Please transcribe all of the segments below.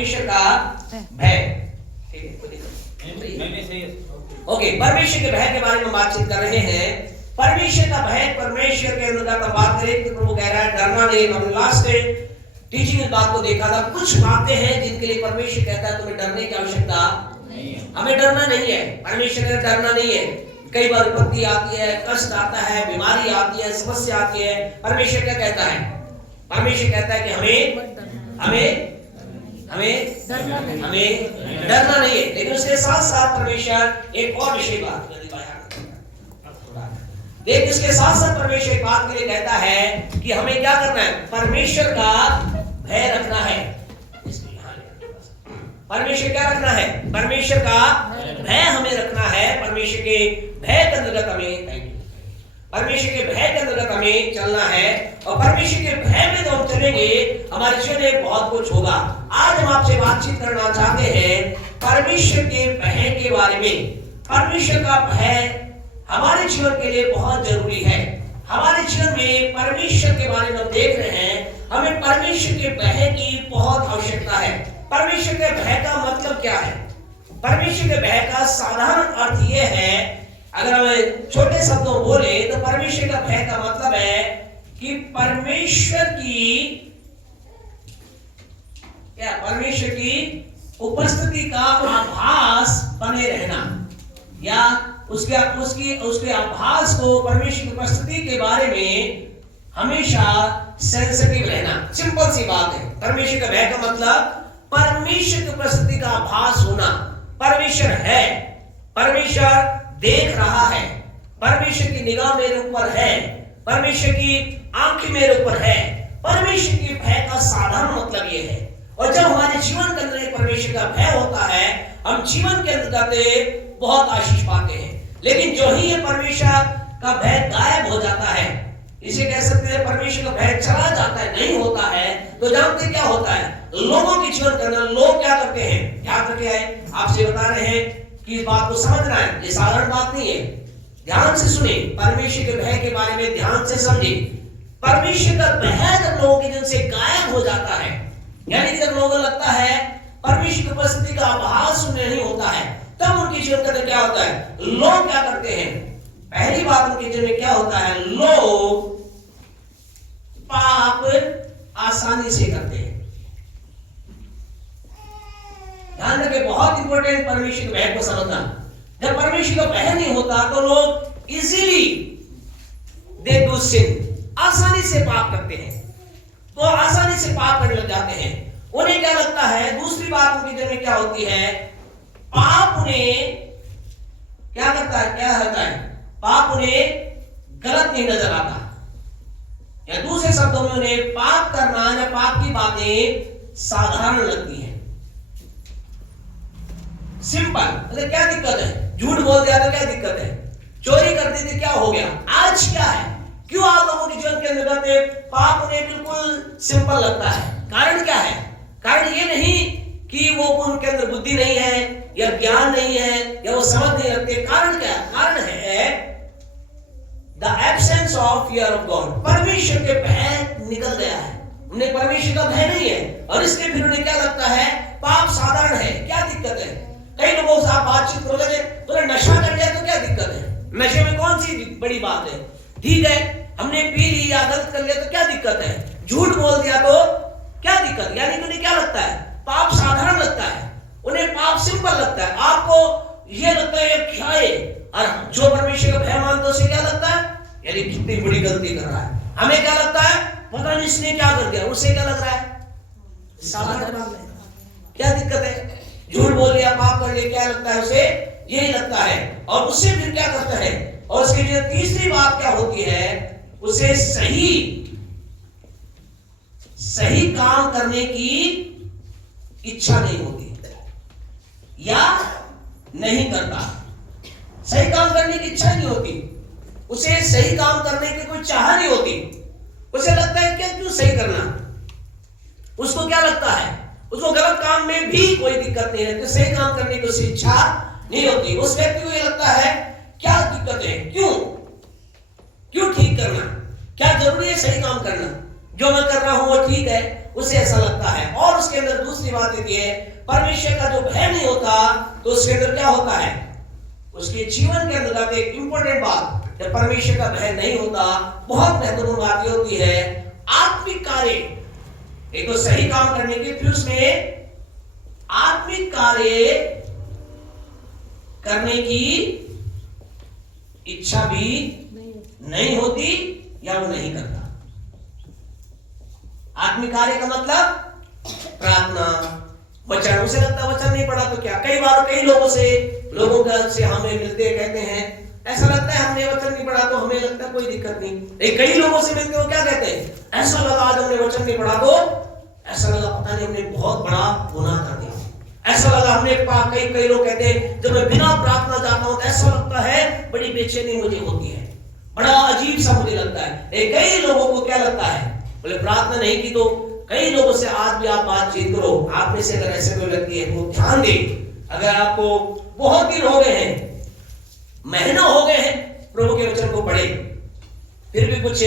परमेश्वर का भय। ठीक है, सही है। ओके, परमेश्वर के भय के बारे में बातचीत कर रहे हैं। परमेश्वर का भय, परमेश्वर के अंदर बात करें तो प्रभु कह रहा है डरना नहीं। हमने लास्ट टीचिंग इस बात को देखा था। कुछ बातें हैं जिनके लिए परमेश्वर कहता है तुम्हें डरने की आवश्यकता नहीं है। हमें डरना नहीं है, परमेश्वर का डरना नहीं है। कई बार विपत्ति आती है, कष्ट आता है, बीमारी आती है, समस्या आती है, परमेश्वर क्या कहता है? परमेश्वर कहता है कि हमें डरना नहीं है। लेकिन उसके साथ साथ परमेश्वर एक और विषय बात देख, इसके साथ साथ परमेश्वर एक बात के लिए कहता है कि हमें क्या करना है? परमेश्वर का भय रखना है। परमेश्वर क्या रखना है? परमेश्वर का भय हमें रखना है। परमेश्वर के भय के अंतर्गत हमें चलना है। और परमेश्वर के भय में तो हम चलेंगे, हमारे जीवन में बहुत कुछ होगा। आज हम आपसे बातचीत करना चाहते हैं परमेश्वर के भय के बारे में। परमेश्वर का भय हमारे जीवन के लिए बहुत जरूरी है। हमारे जीवन में परमेश्वर के बारे में हम देख रहे हैं, हमें परमेश्वर के भय की बहुत आवश्यकता है। परमेश्वर के भय का मतलब क्या है? परमेश्वर के भय का साधारण अर्थ यह है, अगर हम छोटे शब्दों में बोले तो परमेश्वर का भय का मतलब है कि परमेश्वर की उपस्थिति का आभास बने रहना, या उसके आभास को, परमेश्वर की उपस्थिति के बारे में हमेशा सेंसिटिव रहना। सिंपल सी बात है। परमेश्वर का भय का मतलब परमेश्वर की उपस्थिति का आभास होना। परमेश्वर है, परमेश्वर देख रहा है, परमेश्वर की निगाह मेरे ऊपर है, परमेश्वर की आंखें मेरे ऊपर है। परमेश्वर के भय का साधारण मतलब यह है। और जब हमारे जीवन के अंदर परमेश्वर का भय होता है, हम जीवन के अंदर बहुत आशीष पाते हैं। लेकिन जो ही ये परमेश्वर का भय गायब हो जाता है, इसे कह सकते हैं परमेश्वर का भय चला जाता है, नहीं होता है, तो जानते क्या होता है? लोगों के जीवन के अंदर लोग क्या करते हैं? याद रखिए, आपसे बता रहे हैं कि इस बात को समझना है, ये साधारण बात नहीं है। ध्यान से सुने, परमेश्वर के भय के बारे में ध्यान से समझे। परमेश्वर का भय जब लोगों के जीवन से गायब हो जाता है, यानी जब लोगों को लगता है परमेश्वर की उपस्थिति का आभास उन्हें नहीं होता है, तब उनके जीवन के अंदर क्या होता है? लोग क्या करते हैं? पहली बात उनके जीवन में क्या होता है? लोग पाप आसानी से करते हैं। ध्यान रखें, बहुत इंपॉर्टेंट परमेश्वर के भय को समझना। जब परमेश्वर का भय नहीं होता तो लोग इजीली दे डू सिन, आसानी से पाप करते हैं, तो आसानी से पाप करने लग जाते हैं। उन्हें क्या लगता है? दूसरी बात उनके जीवन में क्या होती है? पाप उन्हें क्या करता है? क्या होता है? पाप उन्हें गलत नहीं नजर आता, या दूसरे शब्दों में उन्हें पाप करना या पाप की बातें साधारण लगती हैं, सिंपल। मतलब क्या दिक्कत है? झूठ बोल दिया तो क्या दिक्कत है? चोरी कर दी थी, क्या हो गया? आज क्या है? क्यों आप लोगों के जीवन के अंदर पाप उन्हें बिल्कुल सिंपल लगता है? कारण क्या है? कारण ये नहीं कि वो उनके अंदर बुद्धि नहीं है, या ज्ञान नहीं है, या वो समझ नहीं रखते। कारण क्या? कारण है the absence of fear of God. परमेश्वर के भय निकल गया है, उन्हें परमेश्वर का भय नहीं है, और इसलिए फिर उन्हें क्या लगता है? पाप साधारण है, क्या दिक्कत है? कई लोगों से आप बातचीत करोगे, तो नशा कर लिया तो क्या दिक्कत है? नशे में कौन सी बड़ी बात है? ठीक है, हमने पी ली या गलत कर लिया तो क्या दिक्कत है? झूठ बोल दिया तो क्या दिक्कत? यानी कि उन्हें क्या लगता है? पाप साधारण लगता है, उन्हें पाप सिंपल लगता है। आपको ये लगता है क्या है? और जो परमेश्वर का भय मानता है उसे क्या लगता है? यानी कितनी बड़ी गलती कर रहा है। हमें क्या लगता है? पता नहीं इसने क्या कर दिया। उसे क्या लग रहा है? साधारण बात है, क्या दिक्कत है? झूठ बोल लिया, पाप कर लिया, क्या लगता है उसे? यही लगता है। और उससे फिर क्या करता है? और उसकी जो तीसरी बात क्या होती है? उसे सही काम करने की इच्छा नहीं होती, या नहीं करता। सही काम करने की इच्छा नहीं होती, उसे सही काम करने की कोई चाह नहीं होती। उसे लगता है क्यों सही करना? उसको क्या लगता है? उसको गलत काम में भी कोई दिक्कत नहीं है, तो सही काम करने की उसे इच्छा नहीं होती। उस व्यक्ति को ये लगता है क्या दिक्कत है? क्यों ठीक करना? क्या जरूरी है सही काम करना? जो मैं कर रहा हूं वो ठीक है, उसे ऐसा लगता है। और उसके अंदर दूसरी बात होती है, परमेश्वर का जो भय नहीं होता तो उसके अंदर क्या होता है, उसके जीवन के अंदर एक इंपॉर्टेंट बात, जब परमेश्वर का भय नहीं होता, बहुत महत्वपूर्ण बात यह होती है आत्मिक कार्य, एक तो सही काम करने की, फिर उसमें आत्मिक कार्य करने की इच्छा भी नहीं होती या वो नहीं करता। आत्मिक कार्य का मतलब प्रार्थना, वचन, उसे लगता है वचन नहीं पढ़ा तो क्या। कई बार कई लोगों से हमें मिलते कहते हैं, ऐसा लगता है हमने वचन नहीं पढ़ा तो हमें लगता है कोई दिक्कत नहीं। कई लोगों से मिलते हो क्या कहते हैं, ऐसा लगा आज हमने वचन नहीं पढ़ा तो ऐसा लगा पता नहीं हमने बहुत बड़ा गुनाह कर दिया, ऐसा लगा हमने कई लोग कहते हैं जब मैं बिना प्रार्थना जाता हूं तो ऐसा लगता है बड़ी बेचैनी मुझे होती है, बड़ा अजीब सा मुझे लगता है। कई लोगों को क्या लगता है, बोले प्रार्थना नहीं की तो कई लोगों से आज भी आप बातचीत करो, आप में से अगर ऐसे कोई व्यक्ति है तो ध्यान दे, अगर आपको बहुत दिन हो गए हैं, महीना हो गए हैं प्रभु के वचन को पढ़े, फिर भी कुछ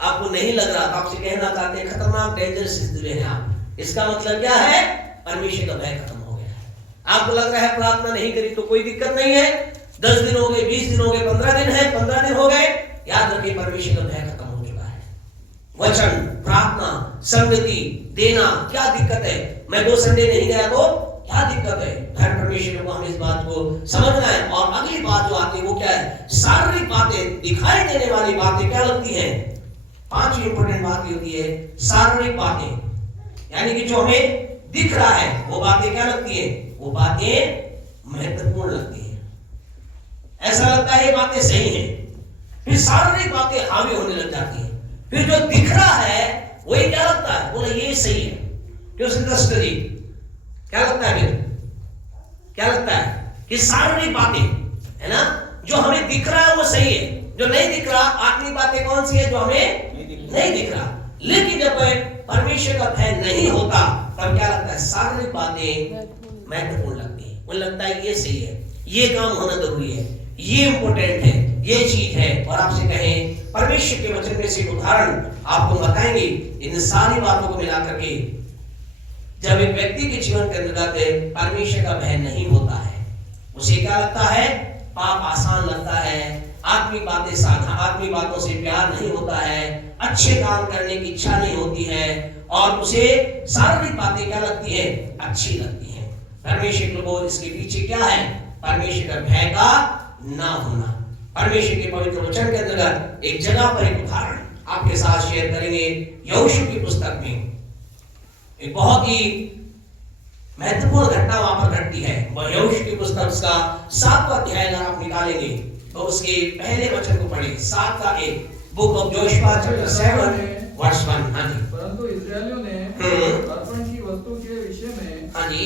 आपको नहीं लग रहा, तो आपसे कहना चाहते हैं खतरनाक डेंजरस स्थिति में हैं आप। इसका मतलब क्या है, परमेश्वर का भय खत्म हो गया है। आपको लग रहा है प्रार्थना नहीं करी तो कोई दिक्कत नहीं है, 10 दिन हो गए, 20 दिन हो गए, 15 दिन है, 15 दिन हो गए, याद रखिए परमेश्वर का भय खत्म हो चुका है। वचन, प्रार्थना, संगति देना, क्या दिक्कत है, मैं 2 संडे नहीं गया तो क्या दिक्कत है। धर्म परमेश्वर को हमें इस बात को समझना है। और अगली बात जो आती है वो क्या है, शारीरिक बातें, दिखाई देने वाली बातें क्या लगती है, 5 इंपॉर्टेंट बातें होती है शारीरिक बातें, यानी कि जो हमें दिख रहा है वो बातें क्या लगती है, वो बातें महत्वपूर्ण लगती है, ऐसा लगता है ये बातें सही है, फिर शारीरिक बातें हावी होने लग जाती है, फिर जो दिख रहा है वही क्या लगता है, बोला ये सही है, क्यों सिद्धस्टरी क्या लगता है, फिर क्या लगता है कि शारीरिक बातें है ना, जो हमें दिख रहा है वो सही है, जो नहीं दिख रहा आत्मिक बातें कौन सी है, जो हमें नहीं दिख रहा। लेकिन जब परमेश्वर का भय नहीं होता तब क्या लगता है, शारीरिक बातें महत्वपूर्ण लगती है, मुझे लगता है ये सही है, ये काम होना जरूरी है, ये इंपॉर्टेंट है, ये चीज है। और आपसे कहें परमेश्वर के वचन में से उदाहरण आपको बताएंगे, इन सारी बातों को मिला करके जब एक व्यक्ति के जीवन के अंतर्गत परमेश्वर का भय नहीं होता है, उसे क्या लगता है, पाप आसान लगता है, आत्मिक बातें साधा, आत्मिक बातों से प्यार नहीं होता है, अच्छे काम करने की इच्छा नहीं होती है, और उसे शारीरिक बातें क्या लगती है, अच्छी लगती है। परमेश्वर को इसके पीछे क्या है, परमेश्वर का भय का ना होना। परमेश्वर के पवित्र वचन के अंतर्गत एक जगह पर एक उदाहरण आपके साथ शेयर करेंगे, यहोशू की पुस्तक में एक बहुत ही महत्वपूर्ण घटना वहां पर घटती है। वह यहोशू की पुस्तक का 7वां अध्याय अगर आप निकालेंगे तो उसके पहले वचन को पढ़े, 7 का 1, book of Joshua chapter 7 verse 1। हाँ जी, परंतु इस्राएलियों ने अर्पण की वस्तु के विषय में हाँ जी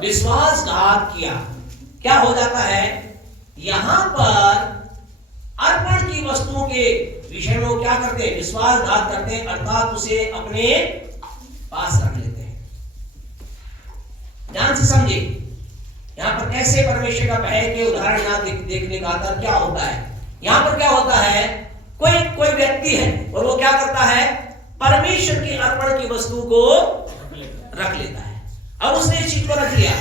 विश्वासघात किया। क्या हो जाता है, यहाँ पर अर्पण की वस्तुओं के विषय में वो क्या करते हैं, विश्वासघात करते हैं, अर्थात उसे अपने पास रख लेते हैं। ध्यान से समझे यहाँ पर कैसे परमेश्वर का भय के उदाहरण यहाँ देखने का आता क्या होता है। यहाँ पर क्या होता है, कोई व्यक्ति है और वो क्या करता है, परमेश्वर की अर्पण की वस्तु को रख लेता है, और उसने इस चीज को रख लिया,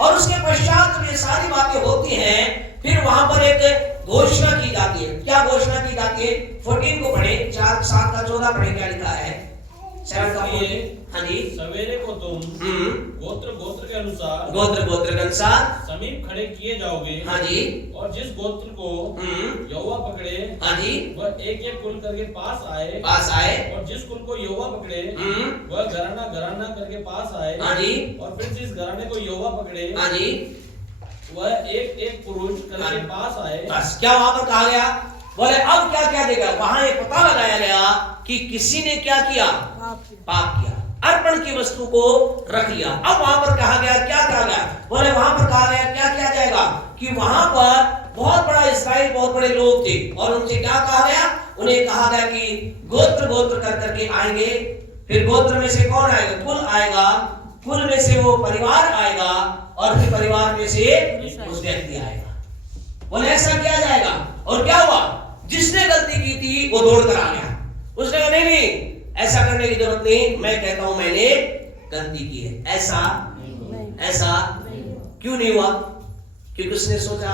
और उसके पश्चात ये सारी बातें होती हैं, फिर वहां पर एक घोषणा की जाती है। क्या घोषणा की जाती है, 14 को पढ़े, 7 का 14 पढ़े, क्या लिखा है, 7 का 14। हाँ जी, सवेरे को तुम गोत्र के अनुसार समीप खड़े किए जाओगे। हाँ जी, और जिस गोत्र को यहोवा पकड़े, हाँ जी, वह एक एक कुल करके पास आए, और जिस कुल को यहोवा पकड़े वह घराना करके पास आए, हाँ जी, और फिर जिस घराने को यहोवा पकड़े, हाँ जी, वह एक एक पुरुष करके पास आए। बस क्या वहां पर कहा गया, बोले अब क्या क्या देगा, वहां ये पता लगाया गया कि किसी ने क्या किया, पाप किया, अर्पण की वस्तु को रख लिया। अब वहां पर कहा गया, क्या कहा गया, बोले वहां पर कहा गया क्या किया जाएगा, कि वहां पर बहुत बड़ा इस्राएल, बहुत बड़े लोग थे, और उनसे क्या कहा गया, उन्हें कहा गया कि गोत्र कर करके आएंगे, फिर गोत्र में से कौन आएगा, कुल आएगा, कुल में से वो परिवार आएगा, और फिर परिवार में से उस व्यक्ति आएगा। बोले ऐसा किया जाएगा, और क्या हुआ, जिसने गलती की थी वो दौड़ कर आ गया, उसने कहा नहीं ऐसा करने की जरूरत नहीं, मैं कहता हूं मैंने गलती की है। ऐसा क्यों नहीं हुआ? क्योंकि उसने सोचा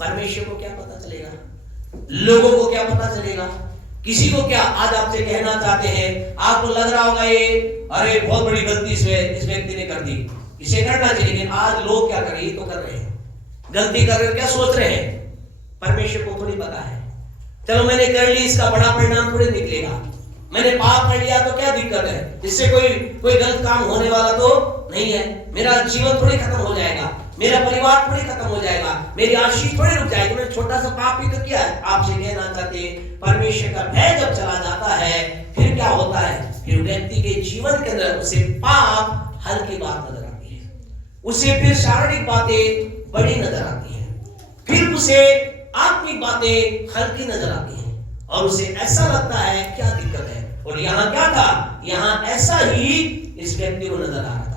परमेश्वर को क्या पता चलेगा, लोगों को क्या पता चलेगा, किसी को क्या। आज आपसे कहना चाहते हैं, आपको लग रहा होगा ये अरे बहुत बड़ी गलती इस व्यक्ति ने कर दी, इसे करना चाहिए, लेकिन आज लोग क्या कर रहे हैं, तो कर रहे हैं, गलती कर रहे, क्या सोच रहे हैं, परमेश्वर को थोड़ी पता है। चलो मैंने कर ली, इसका बड़ा परिणाम थोड़ी निकलेगा, मैंने पाप कर लिया तो क्या दिक्कत है, इससे कोई गलत काम होने वाला तो नहीं है, मेरा जीवन थोड़ी खत्म हो जाएगा, मेरा परिवार थोड़ी खत्म हो जाएगा, मेरी आशीष थोड़ी रुक जाएगी, मैंने छोटा सा पाप ही तो किया है। आपसे कहना चाहते हैं परमेश्वर का भय जब चला जाता है फिर क्या होता है, फिर व्यक्ति के जीवन के अंदर उसे पाप हल्की बात नजर आती है, उसे फिर शारीरिक बातें बड़ी नजर आती है, फिर उसे आत्मिक बातें हल्की नजर आती है, और उसे ऐसा लगता है क्या दिक्कत है। और यहाँ क्या था, यहाँ ऐसा ही इस व्यक्ति को नजर आ रहा था।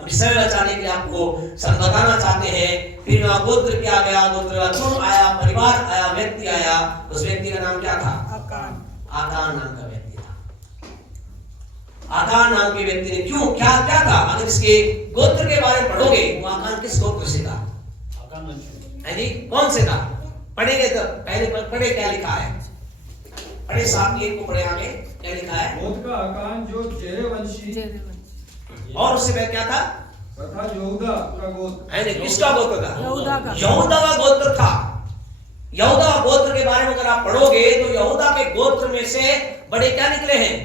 अब समय बचाने के लिए आपको सब बताना चाहते हैं। फिर वहां गोत्र किया गया, गोत्र कुल आया, परिवार आया, व्यक्ति आया। उस व्यक्ति का नाम क्या था? आकान नाम का व्यक्ति था। आकान नाम के व्यक्ति ने क्यों क्या था, अगर इसके गोत्र के बारे में पढ़ोगे, वो आकान किस गोत्र से था? है जी, कौन से था? पढ़ेंगे तो पहले पढ़े क्या लिखा है, पढ़े साथ को पढ़े आगे क्या लिखा है। गोत्र का आकान जो जेरेवंशी, और उससे पहले क्या था? तथा यहूदा का गोत्र। है किसका गोत्र था? यहूदा का गोत्र था। यहूदा गोत्र के बारे में अगर आप पढ़ोगे तो यहूदा के गोत्र में से बड़े क्या निकले हैं?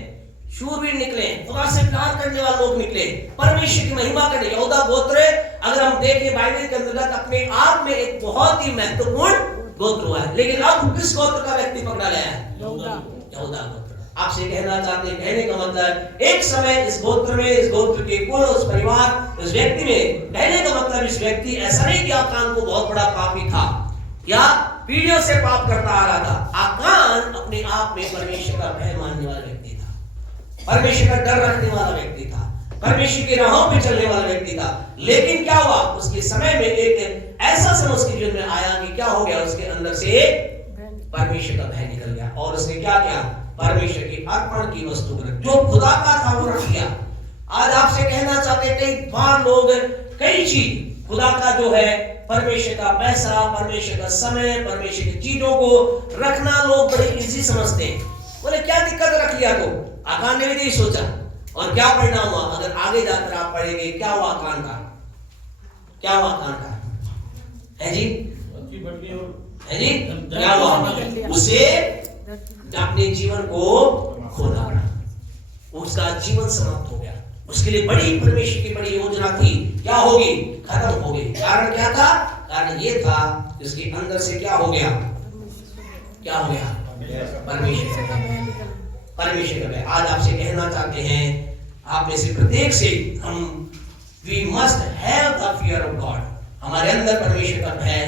शूरवीर निकले, खुदा से प्यार करने वाले लोग निकले, परमेश्वर की महिमा करने। यहूदा गोत्र अगर हम देखें बाइबल के अंतर्गत अपने आप में एक बहुत ही महत्वपूर्ण गोत्र हुआ है, लेकिन अब किस गोत्र का व्यक्ति पकड़ा गया है? यहूदा गोत्र। आपसे कहना चाहते हैं, कहने का मतलब एक समय इस गोत्र में, इस गोत्र के कुल, उस परिवार, उस व्यक्ति में, कहने का मतलब इस व्यक्ति ऐसा नहीं कि आकान को बहुत बड़ा पापी था या पीढ़ियों से पाप करता आ रहा था। आकान अपने आप में परमेश्वर का भय मानने वाला व्यक्ति था, परमेश्वर का डर रखने वाला व्यक्ति था, परमेश्वर की राहों पे चलने वाला व्यक्ति था। लेकिन क्या हुआ, उसके समय में एक ऐसा समय उसके जीवन में आया कि क्या हो गया, उसके अंदर से परमेश्वर का भय निकल गया, और उसने क्या किया, परमेश्वर की अर्पण की वस्तु जो खुदा का था वो रख लिया। आज आपसे कहना चाहते हैं, कई बार लोग कई चीज खुदा का जो है, परमेश्वर का पैसा, परमेश्वर का समय, परमेश्वर की चीजों को रखना लोग बड़े इजी समझते हैं। बोले क्या दिक्कत, रख लिया तो। आकान ने भी नहीं सोचा, और क्या परिणाम हुआ, अगर आगे जाकर आप पढ़ेंगे क्या हुआ आकान का, क्या हुआ आकान का, है जी, है जी, क्या हुआ, उसे अपने जीवन को खोना पड़ा, उसका जीवन समाप्त हो गया। उसके लिए बड़ी परमेश्वर की बड़ी योजना थी, क्या होगी, खत्म हो गई। कारण क्या था? कारण ये था कि उसके अंदर से क्या हो गया, क्या हो गया, परमेश्वर का भय। आज आपसे कहना चाहते हैं, आप में से प्रत्येक से हम we must have the fear of God, हमारे अंदर परमेश्वर का भय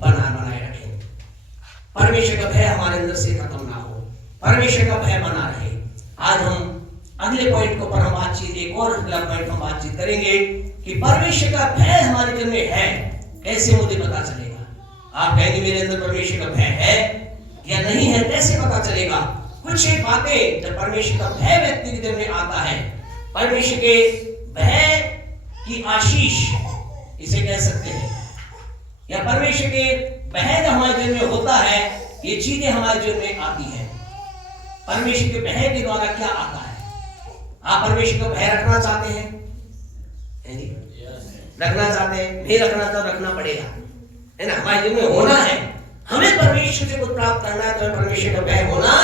बनाए रखें। परमेश्वर का भय हमारे अंदर से खत्म ना हो, परमेश्वर का भय बना रहे। आज हम अगले पॉइंट को पर हम बातचीत, एक और अगला पॉइंट हम बातचीत करेंगे कि परमेश्वर का भय हमारे दिल में है, कैसे मुझे पता चलेगा। आप कहेंगे मेरे अंदर परमेश्वर का भय है या नहीं है, कैसे पता चलेगा। कुछ एक बातें, जब परमेश्वर का भय व्यक्ति के दिल में आता है, परमेश्वर के भय की आशीष इसे कह सकते हैं, या परमेश्वर के भय जब हमारे दिल में होता है, ये चीजें हमारे दिल में आती है। परमेश्वर के भय के द्वारा क्या आता है? आप परमेश्वर का भय रखना चाहते हैं, है जी? रखना चाहते हैं, नहीं रखना तो रखना पड़ेगा, है ना, हमारे दिल में होना है। हमें परमेश्वर से कुछ प्राप्त करना है तो परमेश्वर का भय होना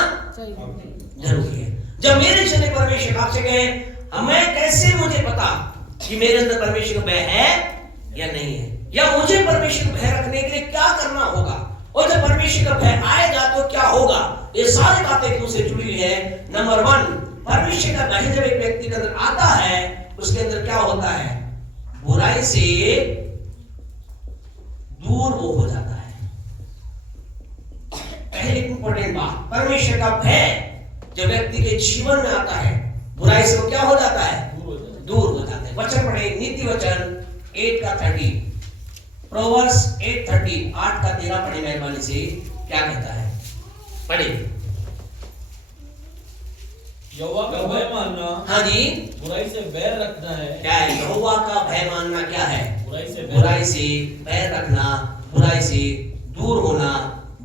जरूरी है। जब मेरे चले परमेश्वर आपसे कहे, हमें कैसे मुझे पता कि मेरे अंदर परमेश्वर का भय है या नहीं है, या मुझे परमेश्वर का भय रखने के लिए क्या करना होगा, और जब परमेश्वर का भय आएगा तो क्या होगा, ये सारी बातें तुमसे जुड़ी हुई है। नंबर 1, परमेश्वर का भय जब एक व्यक्ति के अंदर आता है, उसके अंदर क्या होता है, बुराई से दूर वो हो जाता है। पहली इंपॉर्टेंट बात, परमेश्वर का भय जब व्यक्ति के जीवन में आता है, बुराई से वो क्या हो जाता है, दूर हो जाता है। वचन पढ़े, नीति वचन 8 का 30, प्रोवर्ब्स 8:30, 8 का 13 पढ़े मेहरबानी से, क्या कहता है, पढ़े। यहोवा का भय मानना हाँ जी, बुराई से बैर रखना है। क्या है यहोवा का भय मानना? क्या है? बुराई से बैर रखना, बुराई से दूर होना,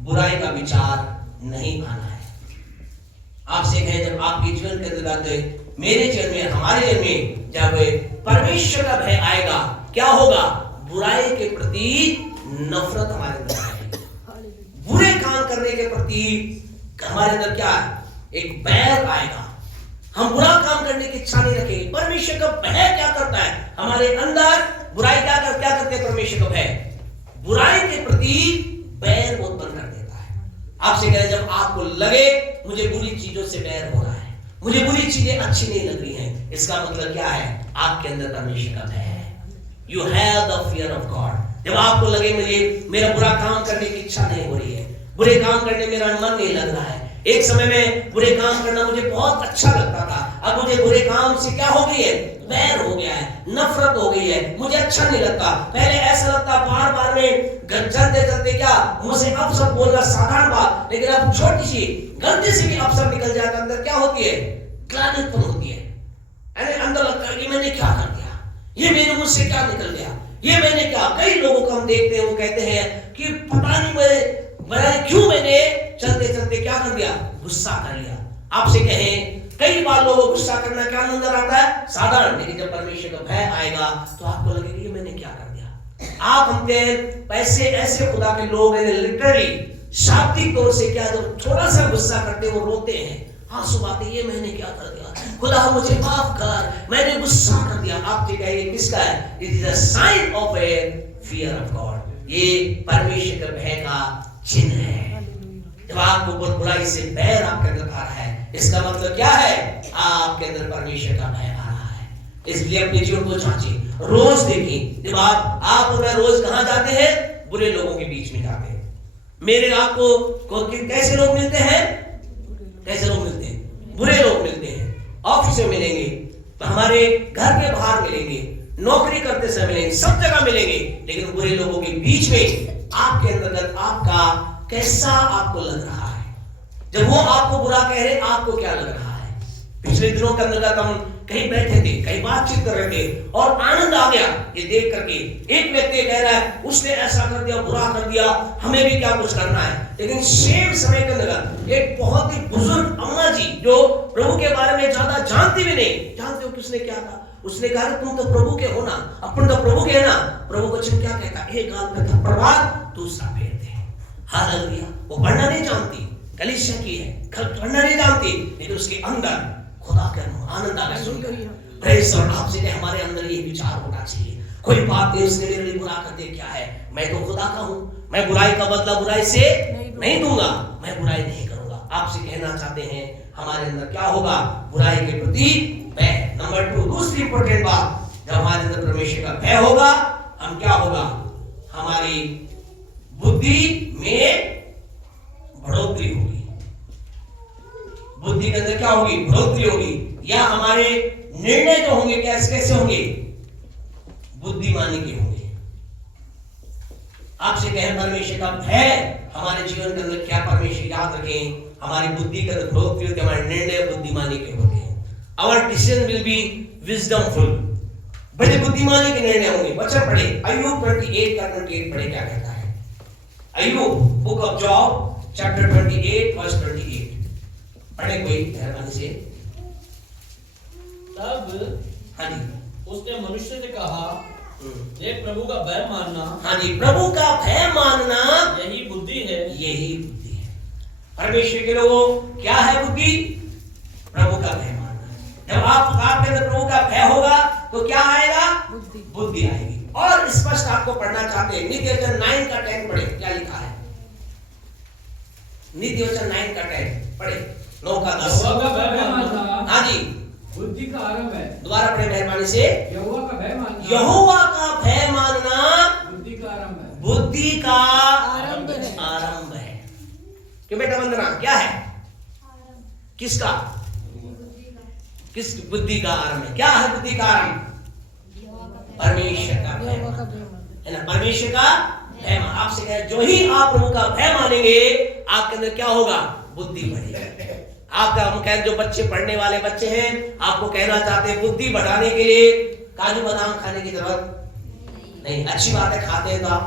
बुराई का विचार नहीं आना है। आपसे कहें जब आपके जीवन के अंदर, मेरे जीवन में, हमारे जीवन में जब परमेश्वर का भय आएगा, क्या होगा? बुराई के प्रति नफरत हमारे अंदर आएगी। बुरे काम करने के प्रति हमारे अंदर क्या है? एक बैर आएगा। हम बुरा काम करने की इच्छा नहीं रखेंगे। परमेश्वर का भय क्या करता है? हमारे अंदर बुराई क्या करते हैं? परमेश्वर का भय बुराई के प्रति बैर उत्पन्न कर देता है। आपसे कह रहे जब आपको लगे मुझे बुरी चीजों से बैर हो रहा है, मुझे बुरी चीजें अच्छी नहीं लग रही हैं, इसका मतलब क्या है? आपके अंदर परमेश्वर का भय है। You have the fear of God. जब आपको लगे मुझे मेरा बुरा काम करने की इच्छा नहीं हो रही है, बुरे काम करने मेरा मन नहीं लग रहा है। एक समय में बुरे काम करना मुझे बहुत अच्छा लगता था, अब मुझे बुरे काम से क्या हो गई है? बैर हो गया है, नफरत हो गई है, मुझे अच्छा नहीं लगता। पहले ऐसा लगता बार बार में चलते क्या मुझसे अब सब बोलना साधारण बात, लेकिन अब छोटी सी गलती से भी अवसर निकल जाता, अंदर क्या होती है? ग्लानि उत्पन्न होती है। अंदर लगता है कि मैंने क्या कर दिया, ये मेरे मुंह से क्या निकल गया, ये मैंने क्या। कई लोगों को हम देखते हैं, वो कहते हैं कि पता नहीं मैंने चलते चलते क्या कर दिया? गुस्सा कर लिया। आपसे कहें कई बार लोगों को गुस्सा करना क्या नजर आता है? साधारण, लेकिन जब परमेश्वर का भय आएगा तो आपको लगेगा ये मैंने क्या कर दिया। आप हमने पैसे ऐसे खुदा के लोग लिटरली शाब्दिक तौर से क्या, जब थोड़ा सा गुस्सा करते वो रोते हैं, आंसू आते, ये मैंने क्या कर दिया, खुदा मुझे माफ कर, मैंने गुस्सा कर दिया। आप कहेंगे किसका है? It is a sign of a fear of God. ये परमेश्वर के भय का चिन्ह है। जब आपको बुराई से बैर आपके अंदर आ रहा है, इसका मतलब क्या है? आपके अंदर परमेश्वर का भय आ रहा है। इसलिए अपने जीवन को जांचिए, रोज देखिए। जब आप और मैं रोज कहां जाते हैं? बुरे लोगों के बीच में जाते हैं। मेरे आपको कैसे लोग मिलते हैं? कैसे लोग मिलते हैं? बुरे लोग मिलते हैं। ऑफिस में मिलेंगे, हमारे घर के बाहर मिलेंगे, नौकरी करते समय मिलेंगे, सब जगह मिलेंगे। लेकिन बुरे लोगों के बीच में आपके अंतर्गत आपका कैसा आपको लग रहा है? जब वो आपको बुरा कह रहे, आपको क्या लग रहा है? पिछले दिनों के अंतर्गत हम कहीं बैठे थे, कहीं बातचीत कर रहे थे और आनंद आ गया ये देख करके। एक व्यक्ति कह रहा है उसने ऐसा कर दिया, बुरा कर दिया, हमें भी क्या कुछ करना है। लेकिन सेम समय के अंदर एक बहुत ही बुजुर्ग अम्मा जी, जो प्रभु के बारे में ज्यादा जानती भी नहीं, जानते हो किसने क्या कहा? उसने कहा तुम तो प्रभु के हो ना, अपन तो प्रभु के है ना। प्रभु वचन क्या कहता? एक गाल पे थप्पड़ मार, दूसरा फेर दे। हालेलुया। वो पढ़ना नहीं जानती, कलीसिया की है, पढ़ना नहीं जानती, लेकिन उसके अंदर खुदा का आनंद आ गया सुनकर। Praise the Lord. आपसे हमारे अंदर ये विचार होना चाहिए, कोई बात नहीं उसने मेरे लिए बुरा कर दिया, क्या है, मैं तो खुदा का हूं, मैं बुराई का बदला बुराई से नहीं दूंगा, मैं बुराई नहीं करूंगा। आपसे कहना चाहते हैं हमारे अंदर क्या होगा? बुराई के प्रति भय। नंबर 2, दूसरी इंपॉर्टेंट बात, जब हमारे अंदर परमेश्वर का भय होगा, हम क्या होगा? हमारी बुद्धि में बढ़ोतरी होगी। बुद्धि के अंदर क्या होगी? बढ़ोतरी होगी। या हमारे निर्णय जो होंगे कैसे होंगे? बुद्धिमानी के होंगे। आपसे कहें परमेश्वर का भय हमारे जीवन के अंदर क्या? परमेश्वर याद रखें, हमारी बुद्धि के अंदर बढ़ोतरी होती है, हमारे निर्णय बुद्धिमानी के होते हैं। आवर डिसीजन विल बी विजडमफुल, बड़े बुद्धिमानी के निर्णय होंगे। वचन पढ़े, अय्यूब 28 का 28 पढ़े, क्या कहता है? Ayyub, book of Job chapter 28 verse 28 पढ़े कोई मेहरबानी से। तब हाँ जी, उसने मनुष्य से कहा, देख प्रभु का भय मानना, हाँ जी, प्रभु का भय मानना यही बुद्धि है। यही बुद्धि है। परमेश्वर के लोगों क्या है बुद्धि? प्रभु का भय मानना। जब आपके अंदर प्रभु का भय होगा तो क्या आएगा? बुद्धि आएगी। और स्पष्ट आपको पढ़ना चाहते हैं, नीति वचन 9 का 10 पढ़े, क्या लिखा है? नीति वचन 9 का 10 पढ़े, 9 का 10। हाँ जी, बुद्धि का आरंभ है। दोबारा पढ़े मेहरबानी से। यहोवा का भय मानना, यहोवा का भय मानना बुद्धि का आरंभ है। बुद्धि का आरंभ है। क्यों बेटा वंदना, क्या है? किसका? किस बुद्धि का आरंभ है? क्या है बुद्धि का आरंभ? परमेश्वर का भय है ना, परमेश्वर का भय। आपसे कह, जो ही आप प्रभु का भय मानेंगे, आपके अंदर क्या होगा? बुद्धि बढ़ेगी। आपका हम कह जो बच्चे पढ़ने वाले बच्चे हैं, आपको कहना चाहते हैं बुद्धि बढ़ाने के लिए काजू बादाम खाने की जरूरत नहीं। अच्छी बात है, खाते हैं तो आप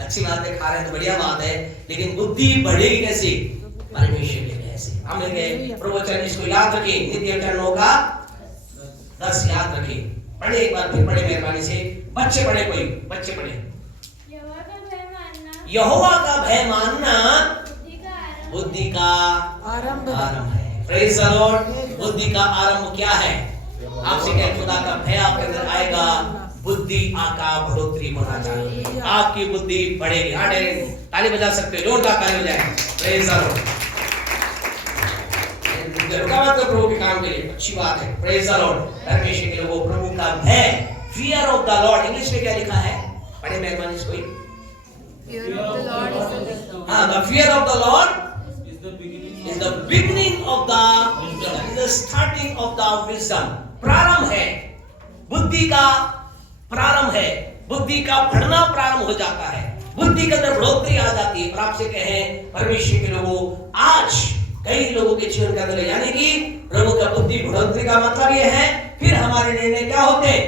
अच्छी बात है, खा रहे हैं तो बढ़िया बात है, लेकिन बुद्धि बढ़ेगी कैसे? परमेश्वर के कैसे। हम प्रवचन इसको याद रखें, नित्य वचन 9 का 10 याद रखें। पढ़े एक बार फिर पढ़े मेहरबानी से, बच्चे पढ़े, कोई बच्चे पढ़े। यहोवा का भय मानना बुद्धि का आरंभ है। Praise the Lord. बुद्धि का आरंभ क्या है? आपसे कह खुदा का भय आपके अंदर आएगा, बुद्धि का बढ़ोतरी होना चाहिए, आपकी बुद्धि बढ़ेगी। हाँ ताली बजा सकते हो, जोरदार ताली बजाएं। Praise the Lord. रुकावट तो प्रभु के काम के लिए अच्छी बात है। Praise the Lord. परमेश्वर के लोगों प्रभु का भय, fear of the Lord, English में क्या लिखा है? पढ़े मेहरबानी से कोई। हाँ, the fear of the Lord is the beginning of the starting of the wisdom। प्रारंभ है, बुद्धि का प्रारंभ है, बुद्धि का बढ़ना प्रारंभ हो जाता है, बुद्धि के अंदर बढ़ोतरी आ जाती है। पर आपसे कहें परमेश्वर के लोगों, आज कई लोगों के जीवन के अंदर, यानी कि प्रभु का बुद्धि बढ़ोतरी का मतलब यह है, फिर हमारे निर्णय क्या होते हैं?